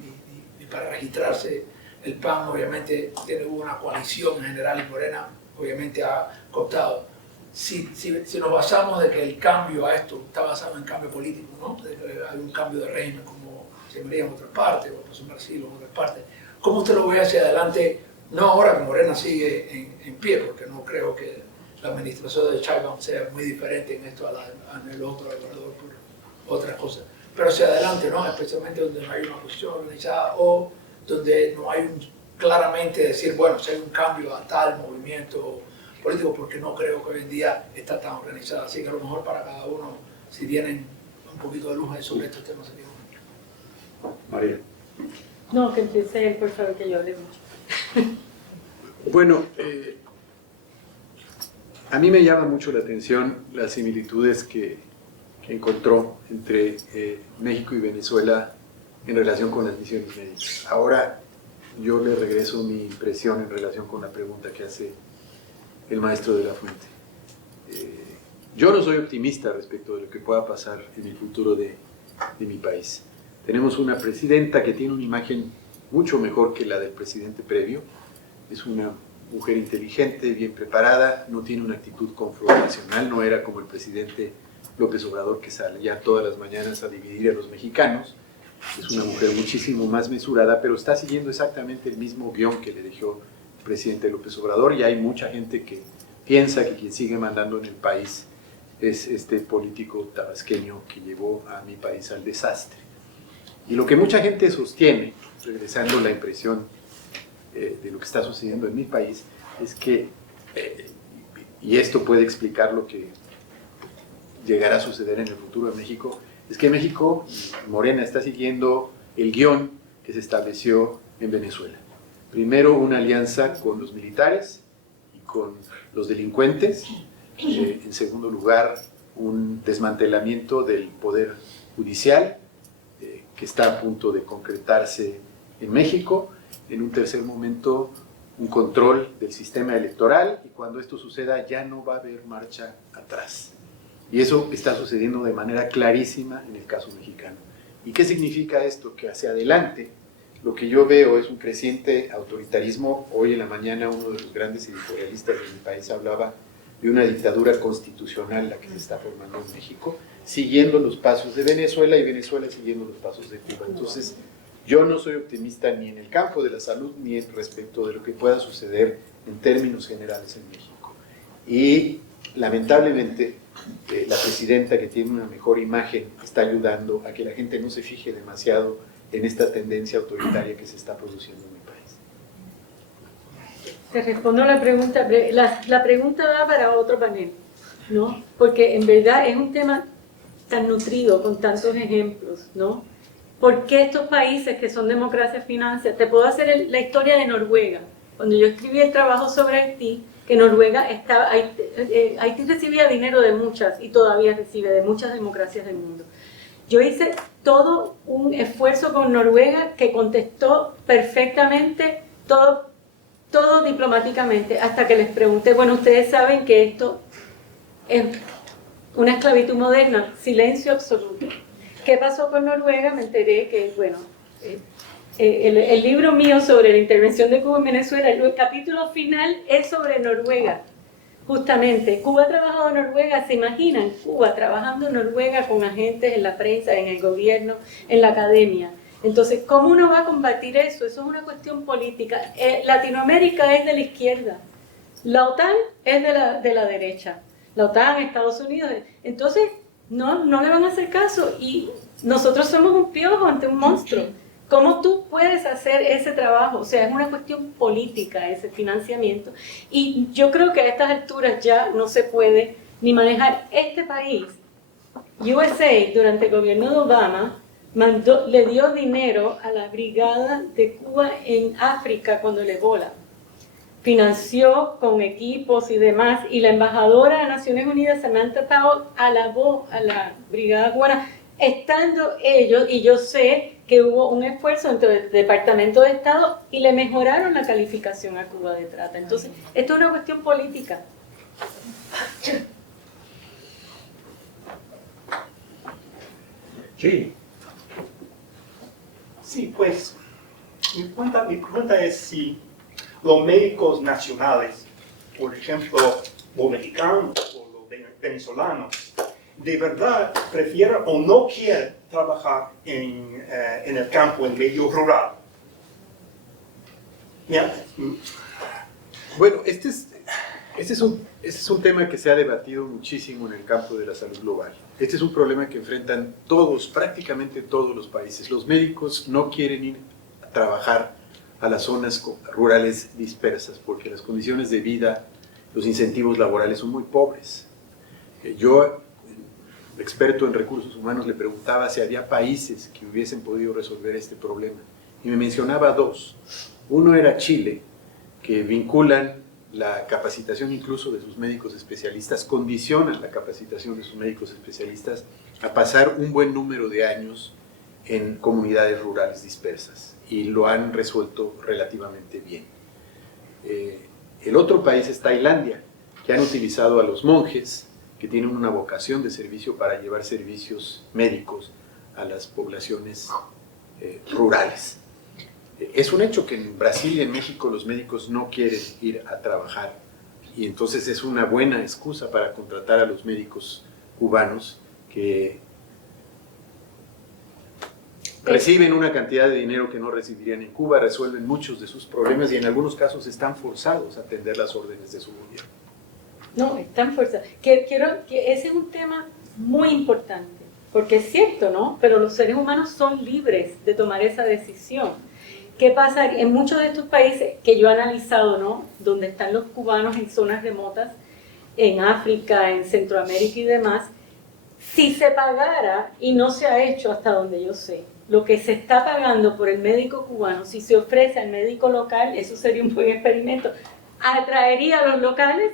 para registrarse. El PAN obviamente hubo una coalición en general y Morena obviamente ha cooptado. Si nos basamos de que el cambio a esto está basado en cambio político, ¿no? De que hay un cambio de régimen como se vería en otras partes, o pasó en Brasil o en otras partes, ¿cómo usted lo ve hacia adelante? No ahora que Morena sigue en pie, porque no creo que la administración de Sheinbaum sea muy diferente en esto a el otro gobernador por otras cosas, pero hacia adelante, ¿no? Especialmente donde no hay una oposición organizada o donde no hay claramente decir, bueno, si hay un cambio a tal movimiento político, porque no creo que hoy en día está tan organizada. Así que a lo mejor para cada uno, si tienen un poquito de luz sobre estos temas, sería bueno. María. No, que empiece él, por favor, que yo hable mucho. Bueno, a mí me llama mucho la atención las similitudes que encontró entre México y Venezuela en relación con las misiones médicas. Ahora yo le regreso mi impresión en relación con la pregunta que hace el maestro de la Fuente. Yo no soy optimista respecto de lo que pueda pasar en el futuro de mi país. Tenemos una presidenta que tiene una imagen mucho mejor que la del presidente previo. Es una mujer inteligente, bien preparada, no tiene una actitud confrontacional, no era como el presidente López Obrador que salía todas las mañanas a dividir a los mexicanos. Es una mujer muchísimo más mesurada, pero está siguiendo exactamente el mismo guión que le dejó el presidente López Obrador, y hay mucha gente que piensa que quien sigue mandando en el país es este político tabasqueño que llevó a mi país al desastre. Y lo que mucha gente sostiene, regresando a la impresión de lo que está sucediendo en mi país, es que, y esto puede explicar lo que llegará a suceder en el futuro de México, es que México, Morena, está siguiendo el guión que se estableció en Venezuela. Primero una alianza con los militares y con los delincuentes. En segundo lugar, un desmantelamiento del poder judicial que está a punto de concretarse en México. En un tercer momento, un control del sistema electoral, y cuando esto suceda ya no va a haber marcha atrás. Y eso está sucediendo de manera clarísima en el caso mexicano. ¿Y qué significa esto? Que hacia adelante lo que yo veo es un creciente autoritarismo. Hoy en la mañana uno de los grandes editorialistas de mi país hablaba de una dictadura constitucional la que se está formando en México, siguiendo los pasos de Venezuela y Venezuela siguiendo los pasos de Cuba. Entonces, yo no soy optimista ni en el campo de la salud ni respecto de lo que pueda suceder en términos generales en México. Y lamentablemente, la presidenta, que tiene una mejor imagen, está ayudando a que la gente no se fije demasiado en esta tendencia autoritaria que se está produciendo en mi país. Te respondo a la pregunta. La pregunta va para otro panel, ¿no? Porque en verdad es un tema tan nutrido, con tantos ejemplos, ¿no? ¿Por qué estos países que son democracias financieras? Te puedo hacer la historia de Noruega. Cuando yo escribí el trabajo sobre Haití, que Noruega estaba, Haití recibía dinero de muchas, y todavía recibe, de muchas democracias del mundo. Yo hice todo un esfuerzo con Noruega que contestó perfectamente, todo diplomáticamente, hasta que les pregunté, bueno, ustedes saben que esto es una esclavitud moderna, silencio absoluto. ¿Qué pasó con Noruega? Me enteré que, bueno, el libro mío sobre la intervención de Cuba en Venezuela, el capítulo final es sobre Noruega, justamente. Cuba ha trabajado en Noruega, ¿se imaginan? Cuba trabajando en Noruega con agentes en la prensa, en el gobierno, en la academia. Entonces, ¿cómo uno va a combatir eso? Eso es una cuestión política. Latinoamérica es de la izquierda, la OTAN es de la derecha, la OTAN, Estados Unidos. Entonces, no le van a hacer caso, y nosotros somos un piojo ante un monstruo. ¿Cómo tú puedes hacer ese trabajo? O sea, es una cuestión política ese financiamiento, y yo creo que a estas alturas ya no se puede ni manejar este país. USA, durante el gobierno de Obama, le dio dinero a la brigada de Cuba en África cuando el Ebola. Financió con equipos y demás, y la embajadora de Naciones Unidas, Samantha Power, alabó a la brigada cubana, estando ellos, y yo sé que hubo un esfuerzo entre el Departamento de Estado y le mejoraron la calificación a Cuba de trata. Entonces, esto es una cuestión política. Sí. Sí, pues, mi pregunta es si los médicos nacionales, por ejemplo, los mexicanos o los venezolanos, de verdad prefieren o no quieren trabajar en el campo, en medio rural. ¿Ya? Bueno, este es un tema que se ha debatido muchísimo en el campo de la salud global. Este es un problema que enfrentan prácticamente todos los países. Los médicos no quieren ir a trabajar a las zonas rurales dispersas porque las condiciones de vida, los incentivos laborales son muy pobres. Yo, experto en recursos humanos, le preguntaba si había países que hubiesen podido resolver este problema, y me mencionaba dos. Uno era Chile, que vinculan la capacitación incluso de sus médicos especialistas, condicionan la capacitación de sus médicos especialistas a pasar un buen número de años en comunidades rurales dispersas, y lo han resuelto relativamente bien. El otro país es Tailandia, que han utilizado a los monjes, que tienen una vocación de servicio para llevar servicios médicos a las poblaciones rurales. Es un hecho que en Brasil y en México los médicos no quieren ir a trabajar, y entonces es una buena excusa para contratar a los médicos cubanos que reciben una cantidad de dinero que no recibirían en Cuba, resuelven muchos de sus problemas y en algunos casos están forzados a atender las órdenes de su gobierno. No, están forzados. Quiero que ese es un tema muy importante, porque es cierto, ¿no? Pero los seres humanos son libres de tomar esa decisión. ¿Qué pasa en muchos de estos países que yo he analizado, ¿no? Donde están los cubanos en zonas remotas, en África, en Centroamérica y demás, si se pagara, y no se ha hecho hasta donde yo sé, lo que se está pagando por el médico cubano, si se ofrece al médico local, eso sería un buen experimento, atraería a los locales.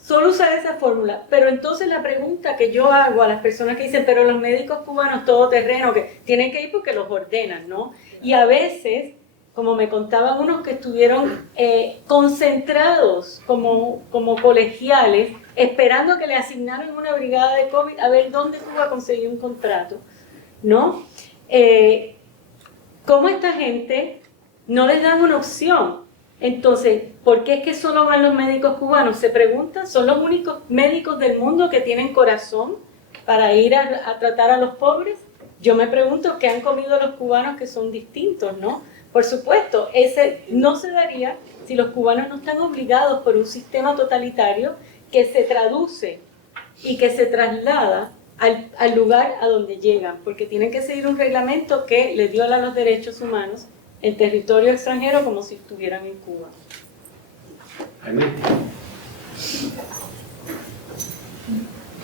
Solo usar esa fórmula. Pero entonces la pregunta que yo hago a las personas que dicen, pero los médicos cubanos todoterreno, que tienen que ir porque los ordenan, ¿no? Y a veces, como me contaban unos que estuvieron concentrados como colegiales, esperando que le asignaran una brigada de COVID, a ver dónde tú vas a conseguir un contrato, ¿no? ¿Cómo esta gente no les dan una opción? Entonces, ¿por qué es que solo van los médicos cubanos? Se preguntan, ¿son los únicos médicos del mundo que tienen corazón para ir a tratar a los pobres? Yo me pregunto qué han comido los cubanos que son distintos, ¿no? Por supuesto, ese no se daría si los cubanos no están obligados por un sistema totalitario que se traduce y que se traslada al lugar a donde llegan, porque tienen que seguir un reglamento que les viola los derechos humanos en territorio extranjero como si estuvieran en Cuba. Amén.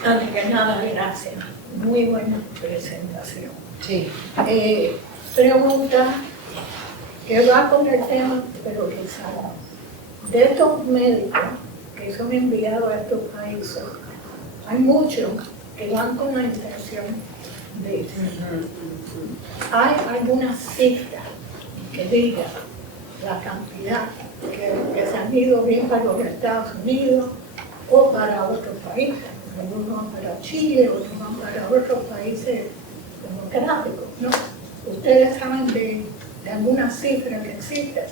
Antes que nada, gracias. Muy buena presentación. Sí. Pregunta que va con el tema, pero quizá no. De estos médicos que son enviados a estos países, hay muchos que van con la intención de irse. ¿Hay alguna cifra que diga la cantidad que se han ido bien para los Estados Unidos o para otros países? Algunos van para Chile, otros van para otros países democráticos, ¿no? ¿Ustedes saben de alguna cifra que existe?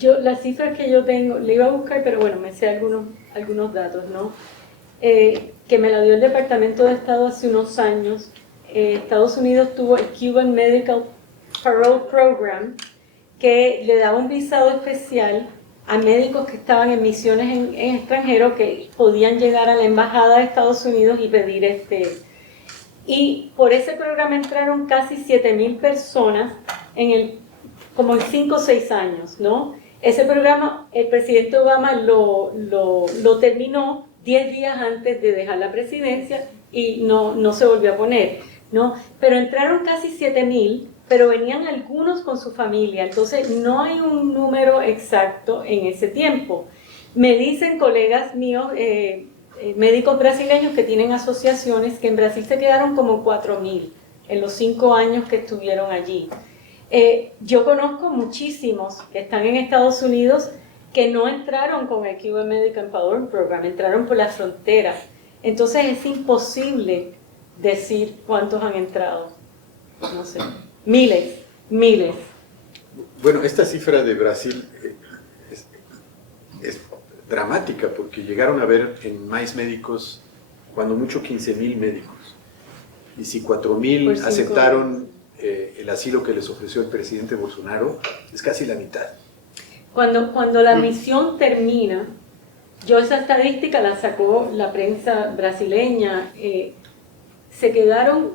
Las cifras que yo tengo, le iba a buscar, pero bueno, me sé algunos datos, ¿no? Que me la dio el Departamento de Estado hace unos años. Estados Unidos tuvo el Cuban Medical Parole Program, que le daba un visado especial a médicos que estaban en misiones en extranjero, que podían llegar a la embajada de Estados Unidos y pedir y por ese programa entraron casi 7,000 personas como en 5 o 6 años, ¿no? Ese programa el presidente Obama lo terminó 10 días antes de dejar la presidencia y no se volvió a poner, ¿no? Pero entraron casi 7,000, pero venían algunos con su familia, entonces no hay un número exacto en ese tiempo. Me dicen colegas míos, médicos brasileños que tienen asociaciones, que en Brasil se quedaron como 4,000 en los 5 años que estuvieron allí. Yo conozco muchísimos que están en Estados Unidos que no entraron con el Cuban Medical Parole Program, entraron por la frontera. Entonces es imposible decir cuántos han entrado. No sé, miles. Bueno, esta cifra de Brasil es dramática, porque llegaron a haber en más médicos, cuando mucho 15,000 médicos. Y si 4,000 aceptaron el asilo que les ofreció el presidente Bolsonaro, es casi la mitad. Cuando la misión termina, yo esa estadística la sacó la prensa brasileña, se quedaron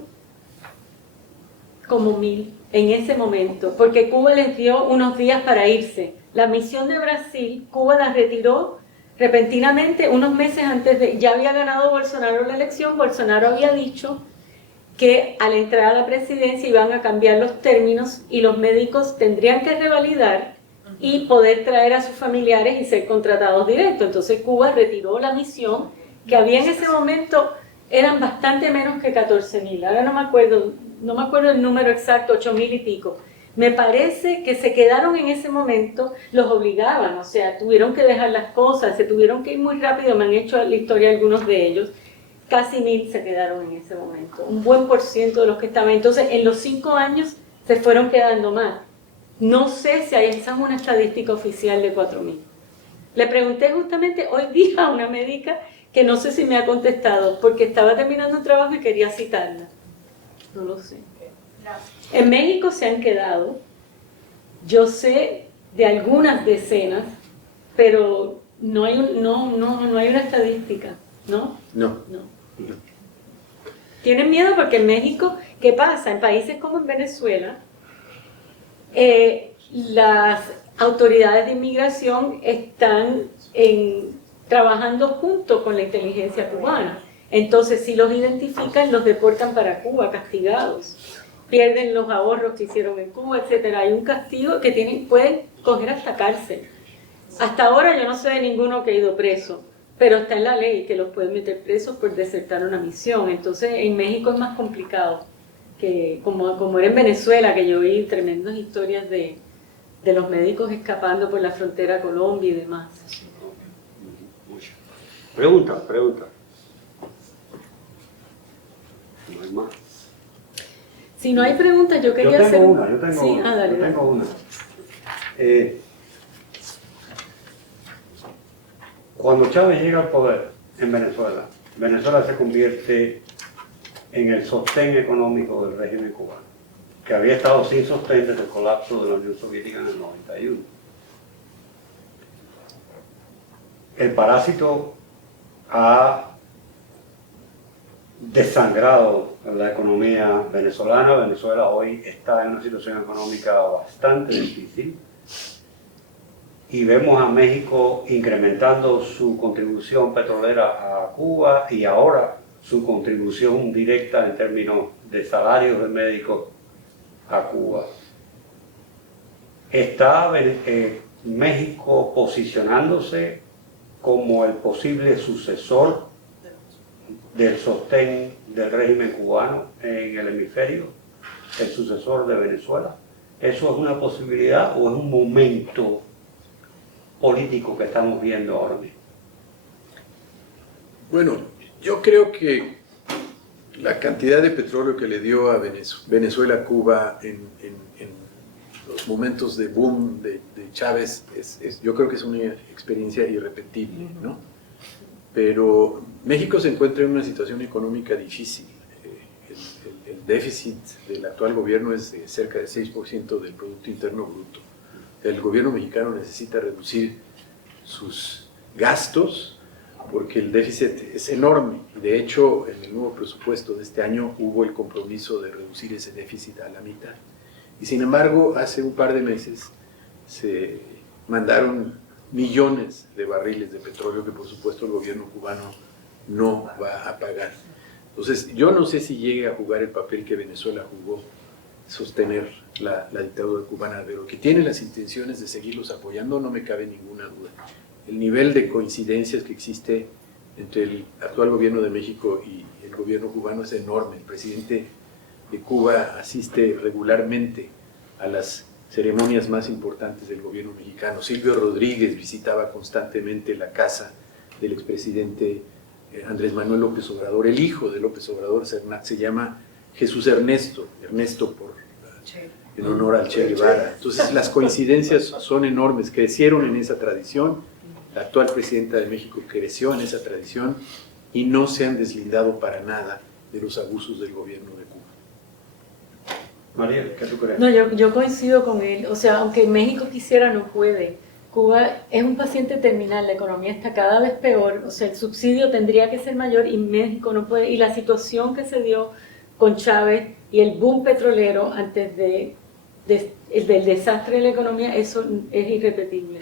como 1,000 en ese momento, porque Cuba les dio unos días para irse. La misión de Brasil, Cuba la retiró repentinamente unos meses antes ya había ganado Bolsonaro la elección. Bolsonaro había dicho que al entrar a la presidencia iban a cambiar los términos y los médicos tendrían que revalidar y poder traer a sus familiares y ser contratados directos. Entonces Cuba retiró la misión, que había en ese momento, eran bastante menos que 14.000, ahora no me acuerdo el número exacto, 8.000 y pico. Me parece que se quedaron en ese momento, los obligaban, o sea, tuvieron que dejar las cosas, se tuvieron que ir muy rápido, me han hecho la historia algunos de ellos, casi 1.000 se quedaron en ese momento, un buen por ciento de los que estaban. Entonces, en los 5 años se fueron quedando más. No sé si hay esa es una estadística oficial de 4.000. Le pregunté justamente hoy día a una médica que no sé si me ha contestado, porque estaba terminando un trabajo y quería citarla. No lo sé. En México se han quedado, yo sé de algunas decenas, pero no hay una estadística, ¿no? No. Tienen miedo porque en México, ¿qué pasa? En países como en Venezuela, las autoridades de inmigración están trabajando junto con la inteligencia cubana. Entonces, si los identifican, los deportan para Cuba, castigados. Pierden los ahorros que hicieron en Cuba, etc. Hay un castigo que pueden coger hasta cárcel. Hasta ahora yo no sé de ninguno que ha ido preso, pero está en la ley que los pueden meter presos por desertar una misión. Entonces, en México es más complicado, que como era en Venezuela, que yo vi tremendas historias de los médicos escapando por la frontera a Colombia y demás. Pregunta. No hay más. Si no hay preguntas, yo quería hacer... Yo tengo una. Cuando Chávez llega al poder en Venezuela, Venezuela se convierte en el sostén económico del régimen cubano, que había estado sin sostén desde el colapso de la Unión Soviética en el 91. El parásito ha desangrado la economía venezolana. Venezuela hoy está en una situación económica bastante difícil y vemos a México incrementando su contribución petrolera a Cuba y ahora su contribución directa en términos de salarios de médicos a Cuba. ¿Está México posicionándose como el posible sucesor del sostén del régimen cubano en el hemisferio, el sucesor de Venezuela? ¿Eso es una posibilidad o es un momento político que estamos viendo ahora mismo? Bueno, yo creo que la cantidad de petróleo que le dio a Venezuela a Cuba en los momentos de boom de Chávez, yo creo que es una experiencia irrepetible, ¿no? Pero México se encuentra en una situación económica difícil. El déficit del actual gobierno es de cerca de 6% del Producto Interno Bruto. El gobierno mexicano necesita reducir sus gastos porque el déficit es enorme. De hecho, en el nuevo presupuesto de este año hubo el compromiso de reducir ese déficit a la mitad. Y sin embargo, hace un par de meses se mandaron millones de barriles de petróleo que por supuesto el gobierno cubano no va a pagar. Entonces, yo no sé si llegue a jugar el papel que Venezuela jugó, sostener la dictadura cubana, pero que tiene las intenciones de seguirlos apoyando, no me cabe ninguna duda. El nivel de coincidencias que existe entre el actual gobierno de México y el gobierno cubano es enorme. El presidente de Cuba asiste regularmente a las ceremonias más importantes del gobierno mexicano. Silvio Rodríguez visitaba constantemente la casa del expresidente Andrés Manuel López Obrador. El hijo de López Obrador se llama Jesús Ernesto en honor al Che Guevara. Entonces las coincidencias son enormes, crecieron en esa tradición, la actual presidenta de México creció en esa tradición y no se han deslindado para nada de los abusos del gobierno de Cuba. María, ¿qué tú crees? No, yo coincido con él. O sea, aunque México quisiera, no puede. Cuba es un paciente terminal, la economía está cada vez peor, o sea, el subsidio tendría que ser mayor y México no puede. Y la situación que se dio con Chávez y el boom petrolero antes del desastre de la economía, eso es irrepetible,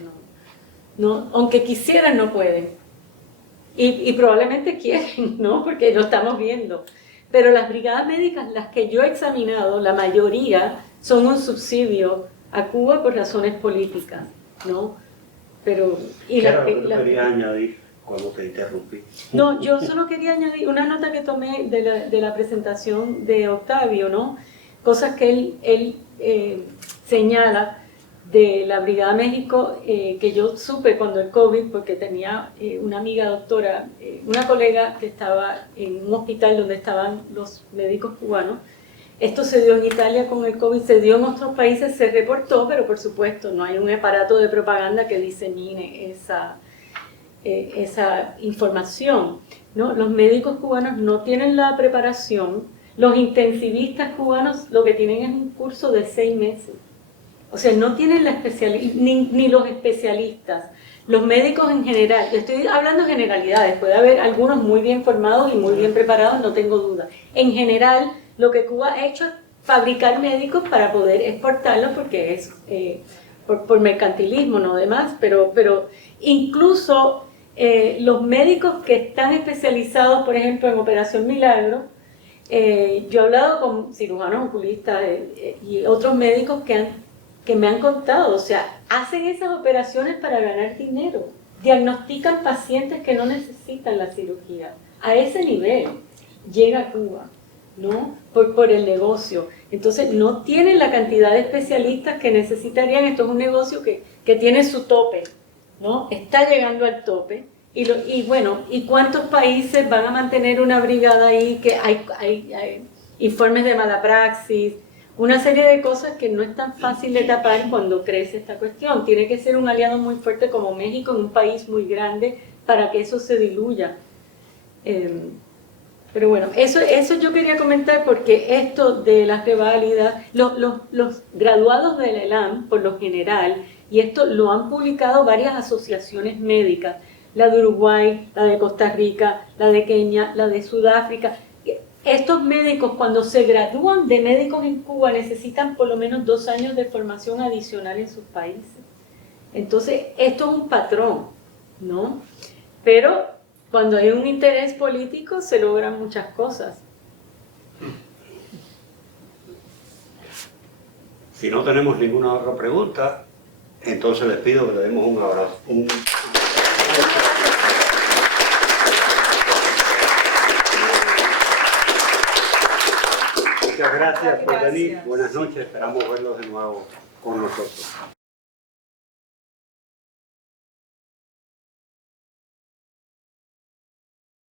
¿no? Aunque quisieran, no pueden. Y probablemente quieren, ¿no? Porque lo estamos viendo. Pero las brigadas médicas, las que yo he examinado, la mayoría son un subsidio a Cuba por razones políticas. ¿no? Pero, ¿Qué era lo que tú querías añadir cuando te interrumpí? No, yo solo quería añadir una nota que tomé de la presentación de Octavio, ¿no? Cosas que él señala de la Brigada México, que yo supe cuando el COVID, porque tenía una amiga doctora, una colega que estaba en un hospital donde estaban los médicos cubanos. Esto se dio en Italia con el COVID, se dio en otros países, se reportó, pero por supuesto no hay un aparato de propaganda que disemine esa información, ¿no? Los médicos cubanos no tienen la preparación, los intensivistas cubanos lo que tienen es un curso de 6 meses. O sea, no tienen la especialidad, ni los especialistas, los médicos en general. Yo estoy hablando de generalidades, puede haber algunos muy bien formados y muy bien preparados, no tengo duda. En general, lo que Cuba ha hecho es fabricar médicos para poder exportarlos, porque es por mercantilismo, no demás, pero incluso los médicos que están especializados, por ejemplo, en Operación Milagro, yo he hablado con cirujanos oculistas y otros médicos que me han contado, o sea, hacen esas operaciones para ganar dinero, diagnostican pacientes que no necesitan la cirugía. A ese nivel llega Cuba, ¿no? Por el negocio. Entonces no tienen la cantidad de especialistas que necesitarían. Esto es un negocio que tiene su tope, ¿no? Está llegando al tope. Y bueno, ¿y cuántos países van a mantener una brigada ahí? Que hay informes de mala praxis, una serie de cosas que no es tan fácil de tapar cuando crece esta cuestión. Tiene que ser un aliado muy fuerte como México, en un país muy grande, para que eso se diluya. Pero bueno, eso yo quería comentar, porque esto de las reválidas, los graduados de la ELAM, por lo general, y esto lo han publicado varias asociaciones médicas, la de Uruguay, la de Costa Rica, la de Kenia, la de Sudáfrica. Estos médicos, cuando se gradúan de médicos en Cuba, necesitan por lo menos 2 años de formación adicional en sus países. Entonces, esto es un patrón, ¿no? Pero cuando hay un interés político, se logran muchas cosas. Si no tenemos ninguna otra pregunta, entonces les pido que le demos un abrazo. Muchas gracias por venir. Buenas noches. Esperamos verlos de nuevo con nosotros.